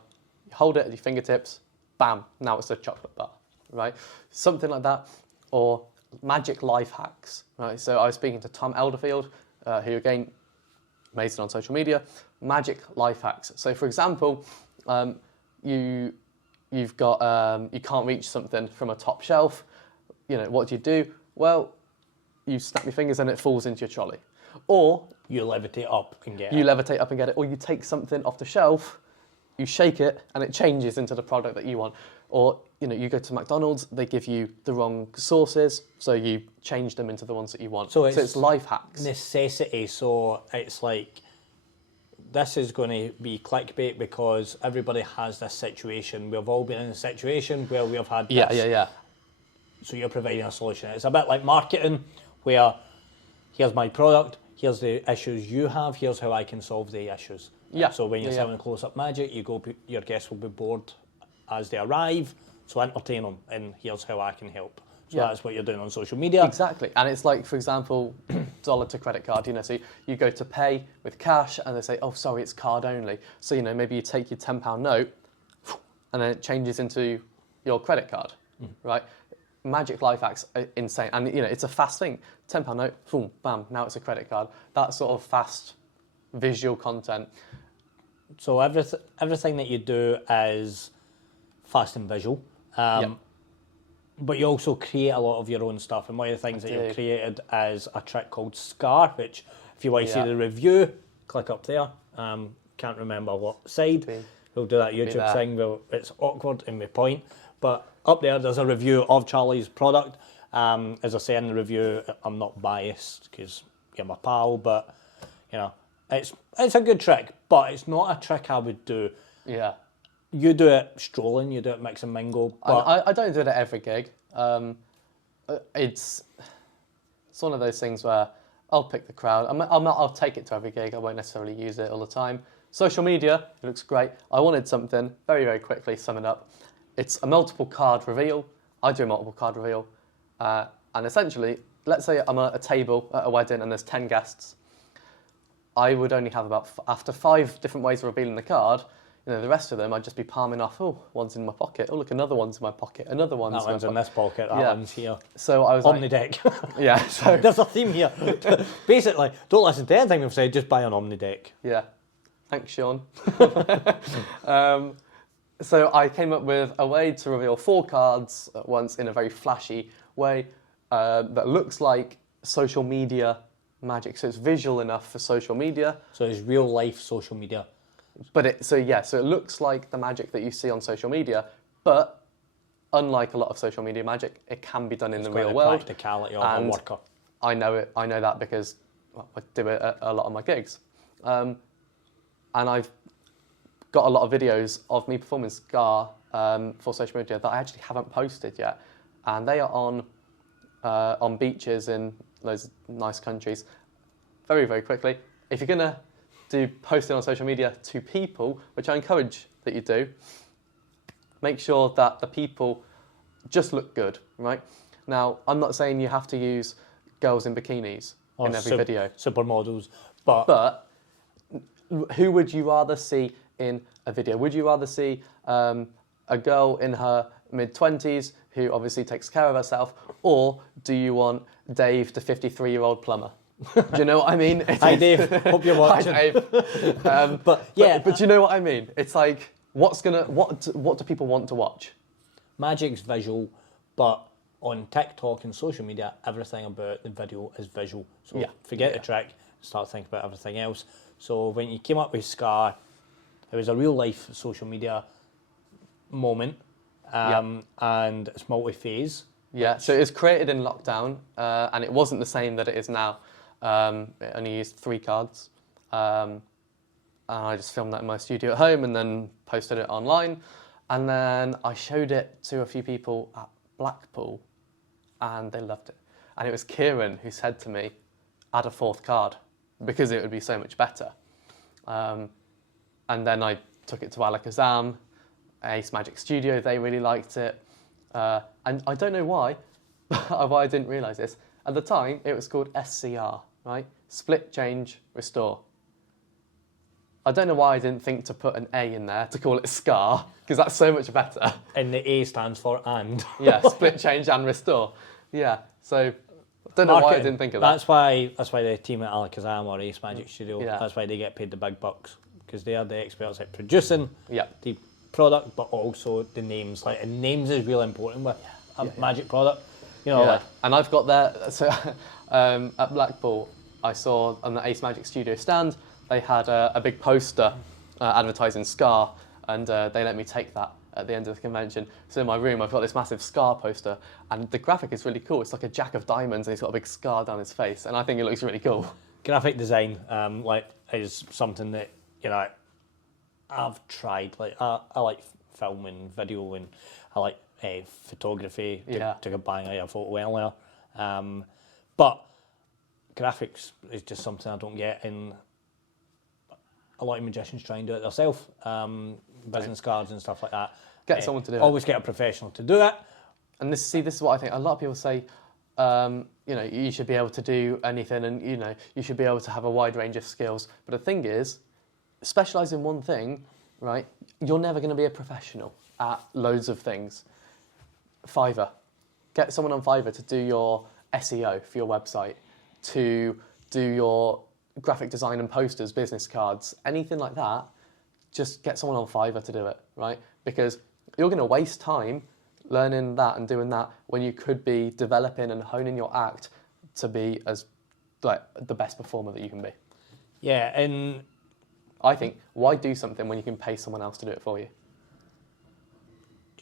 you hold it at your fingertips, bam, now it's a chocolate bar, right? Something like that, or magic life hacks, right? So I was speaking to Tom Elderfield, who again, amazing on social media, magic life hacks. So for example, you've got, you can't reach something from a top shelf. You know, what do? Well, you snap your fingers and it falls into your trolley. Or You levitate up and get you it. levitate up and get it. Or you take something off the shelf, you shake it and it changes into the product that you want. Or, you know, you go to McDonald's, they give you the wrong sauces, so you change them into the ones that you want. So So it's life hacks. necessity. So it's like, this is going to be clickbait because everybody has this situation. We've all been in a situation where we have had this. Yeah. So you're providing a solution. It's a bit like marketing where here's my product, here's the issues you have, here's how I can solve the issues. Yeah. So when you're Yeah, selling close-up magic, your guests will be bored as they arrive, so entertain them, and here's how I can help. So that's what you're doing on social media. Exactly. And it's like, for example, dollar to credit card, so you go to pay with cash and they say, oh, sorry, it's card only. So, maybe you take your £10 note and then it changes into your credit card, right? Magic Life Hacks are insane. And, it's a fast thing. £10 note, boom, bam, now it's a credit card. That sort of fast visual content. So everything that you do is fast and visual. But you also create a lot of your own stuff. And one of the things that you've created is a trick called Scar, which if you want to see the review, click up there. Can't remember what side. We'll do that YouTube thing. It's awkward in my point. But up there's a review of Charlie's product. As I say in the review, I'm not biased because you're my pal, but it's a good trick, but it's not a trick I would do. Yeah. You do it strolling, you do it mix and mingle. But I don't do it at every gig. It's one of those things where I'll pick the crowd. I'll take it to every gig. I won't necessarily use it all the time. Social media, it looks great. I wanted something very, very quickly, sum it up. It's a multiple card reveal. I do a multiple card reveal. And essentially, let's say I'm at a table at a wedding and there's 10 guests. I would only have after 5 different ways of revealing the card, the rest of them I'd just be palming off. Oh, one's in my pocket. Oh, look, another one's in my pocket. Another one's in this pocket. That one's here. So I was Omnideck. Yeah. So there's a theme here. Basically, don't listen to anything we've said. Just buy an Omnideck. Yeah. Thanks, Sean. So I came up with a way to reveal 4 cards at once in a very flashy way that looks like social media magic. So it's visual enough for social media. So it's real life social media. But it looks like the magic that you see on social media, but unlike a lot of social media magic, it can be done in the real world. Practicality of a worker. I know it. I know that because I do it at a lot of my gigs, and I've got a lot of videos of me performing Scar for social media that I actually haven't posted yet, and they are on beaches in loads of nice countries. Very, very quickly, if you're gonna do posting on social media to people, which I encourage that you do, make sure that the people just look good, right? Now, I'm not saying you have to use girls in bikinis in every video. Supermodels, but who would you rather see in a video? Would you rather see a girl in her mid-20s who obviously takes care of herself, or do you want Dave, the 53-year-old plumber? Do you know what I mean? Hi, Dave. Hope you're watching. Hi, Dave. But you know what I mean? It's like, what do people want to watch? Magic's visual, but on TikTok and social media, everything about the video is visual. So forget the trick, start thinking about everything else. So when you came up with Scar, it was a real life social media moment, and it's multi-phase. Yeah, so it was created in lockdown, and it wasn't the same that it is now. It only used 3 cards. And I just filmed that in my studio at home and then posted it online. And then I showed it to a few people at Blackpool and they loved it. And it was Kieran who said to me, add a 4th card because it would be so much better. And then I took it to Alakazam, Ace Magic Studio, they really liked it. And I don't know why I didn't realise this. At the time, it was called SCR, right? Split, Change, Restore. I don't know why I didn't think to put an A in there to call it SCAR, because that's so much better. And the A stands for and. Yeah, Split, Change and Restore. Yeah, so I don't know why I didn't think of that. That's why the team at Alakazam or Ace Magic Studio, that's why they get paid the big bucks, because they are the experts at producing the product, but also the names. And names is really important with a magic product. And I've got that. So at Blackpool, I saw on the Ace Magic Studio stand, they had a big poster advertising Scar, and they let me take that at the end of the convention. So in my room, I've got this massive Scar poster, and the graphic is really cool. It's like a jack of diamonds, and he's got a big scar down his face, and I think it looks really cool. Graphic design, is something that I've tried. I like film and video, and I like photography. Took a bang out of a photo earlier, but graphics is just something I don't get, and a lot of magicians try and do it themselves, business cards and stuff like that. Get someone to do it. Always get a professional to do it. And this is what I think. A lot of people say, you know, you should be able to do anything, and you know, you should be able to have a wide range of skills. But the thing is, specialise in one thing, right? You're never going to be a professional at loads of things. Fiverr. Get someone on Fiverr to do your SEO for your website, to do your graphic design and posters, business cards, anything like that. Just get someone on Fiverr to do it, right? Because you're going to waste time learning that and doing that when you could be developing and honing your act to be as like the best performer that you can be. Yeah, and I think, why do something when you can pay someone else to do it for you?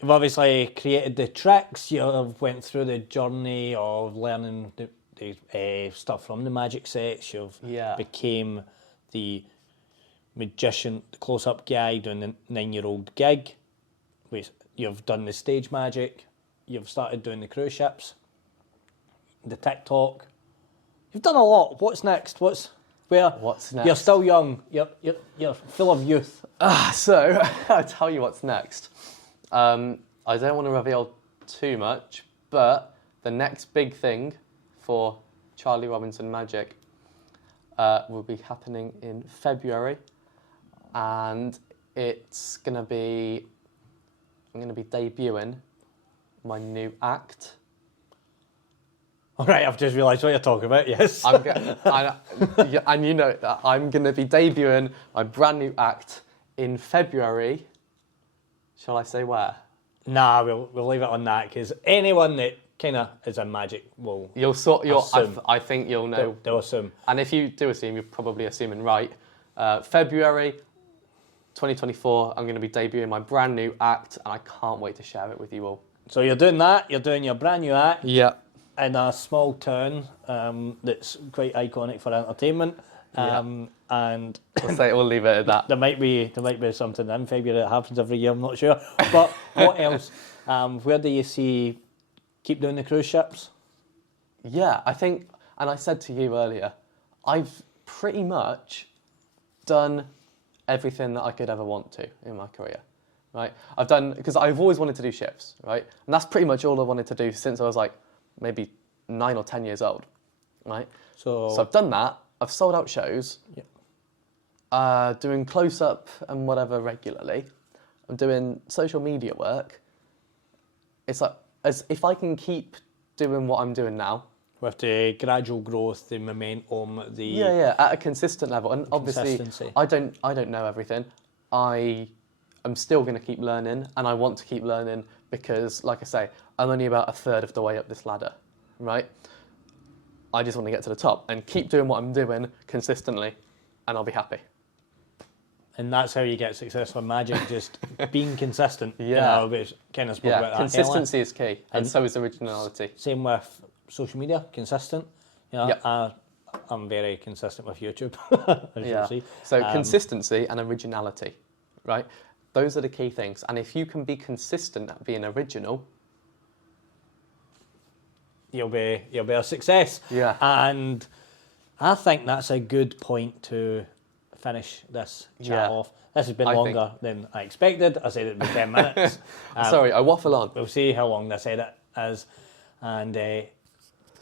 you've obviously created the tricks, you've went through the journey of learning the stuff from the magic sets, you've became the magician, the close-up guy doing the 9-year-old gig. You've done the stage magic, you've started doing the cruise ships, the TikTok. You've done a lot. What's next? What's next? You're still young. You're full of youth. So I'll tell you what's next. I don't want to reveal too much, but the next big thing for Charlie Robinson Magic will be happening in February, and it's gonna be. I'm gonna be debuting my new act. All right, I've just realised what you're talking about. Yes. And you know that I'm gonna be debuting my brand new act in February. Shall I say where? Nah, we'll leave it on that, because anyone that kind of is in magic will assume. I think you'll know. They'll assume. And if you do assume, you're probably assuming right. February 2024, I'm going to be debuting my brand new act, and I can't wait to share it with you all. So you're doing that. You're doing your brand new act. Yeah. In a small town that's quite iconic for entertainment. And we'll leave it at that. There might be something in February that happens every year, I'm not sure. But what else? Where do you see keep doing the cruise ships? Yeah, I think, and I said to you earlier, I've pretty much done everything that I could ever want to in my career, right? Because I've always wanted to do ships, right? And that's pretty much all I wanted to do since I was like maybe 9 or 10 years old, right? So I've done that. I've sold out shows, doing close-up and whatever regularly. I'm doing social media work. It's like, as if I can keep doing what I'm doing now. With the gradual growth, the momentum, at a consistent level. And obviously, I don't know everything. I am still going to keep learning, and I want to keep learning because, like I say, I'm only about a third of the way up this ladder, right? I just want to get to the top and keep doing what I'm doing consistently, and I'll be happy. And that's how you get successful in magic, just being consistent. Yeah. We kind of spoke about that. Consistency is key, and so is originality. Same with social media, consistent. I'm very consistent with YouTube, as you'll see. So consistency and originality, right? Those are the key things. And if you can be consistent at being original, you'll be a success. Yeah. And I think that's a good point to finish this chat off. This has been longer than I expected. I said it'd be 10 minutes. Sorry, I waffle on. We'll see how long this edit is. And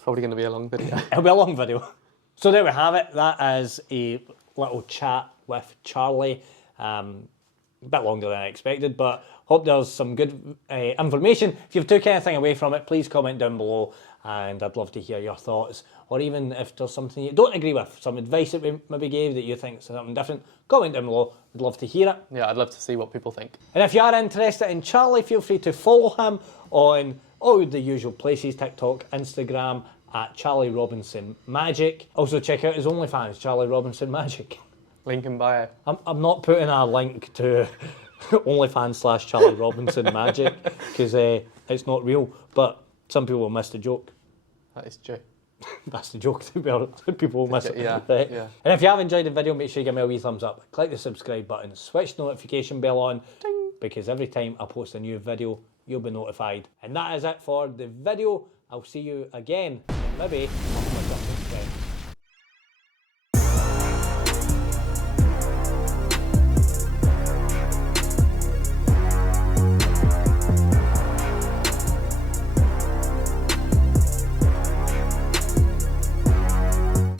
probably going to be a long video. It'll be a long video. So there we have it. That is a little chat with Charlie. A bit longer than I expected, but hope there's some good information. If you've took anything away from it, please comment down below, and I'd love to hear your thoughts. Or even if there's something you don't agree with, some advice that we maybe gave that you think is something different, comment down below. I'd love to hear it. Yeah, I'd love to see what people think. And if you are interested in Charlie, feel free to follow him on all the usual places, TikTok, Instagram, at Charlie Robinson Magic. Also check out his OnlyFans, Charlie Robinson Magic. Link in bio. I'm not putting a link to OnlyFans / Charlie Robinson Magic because it's not real, but some people will miss the joke. That is true. That's the joke. People will miss it. Yeah. And if you have enjoyed the video, make sure you give me a wee thumbs up. Click the subscribe button. Switch the notification bell on. Ding. Because every time I post a new video, you'll be notified. And that is it for the video. I'll see you again, maybe with a different friend.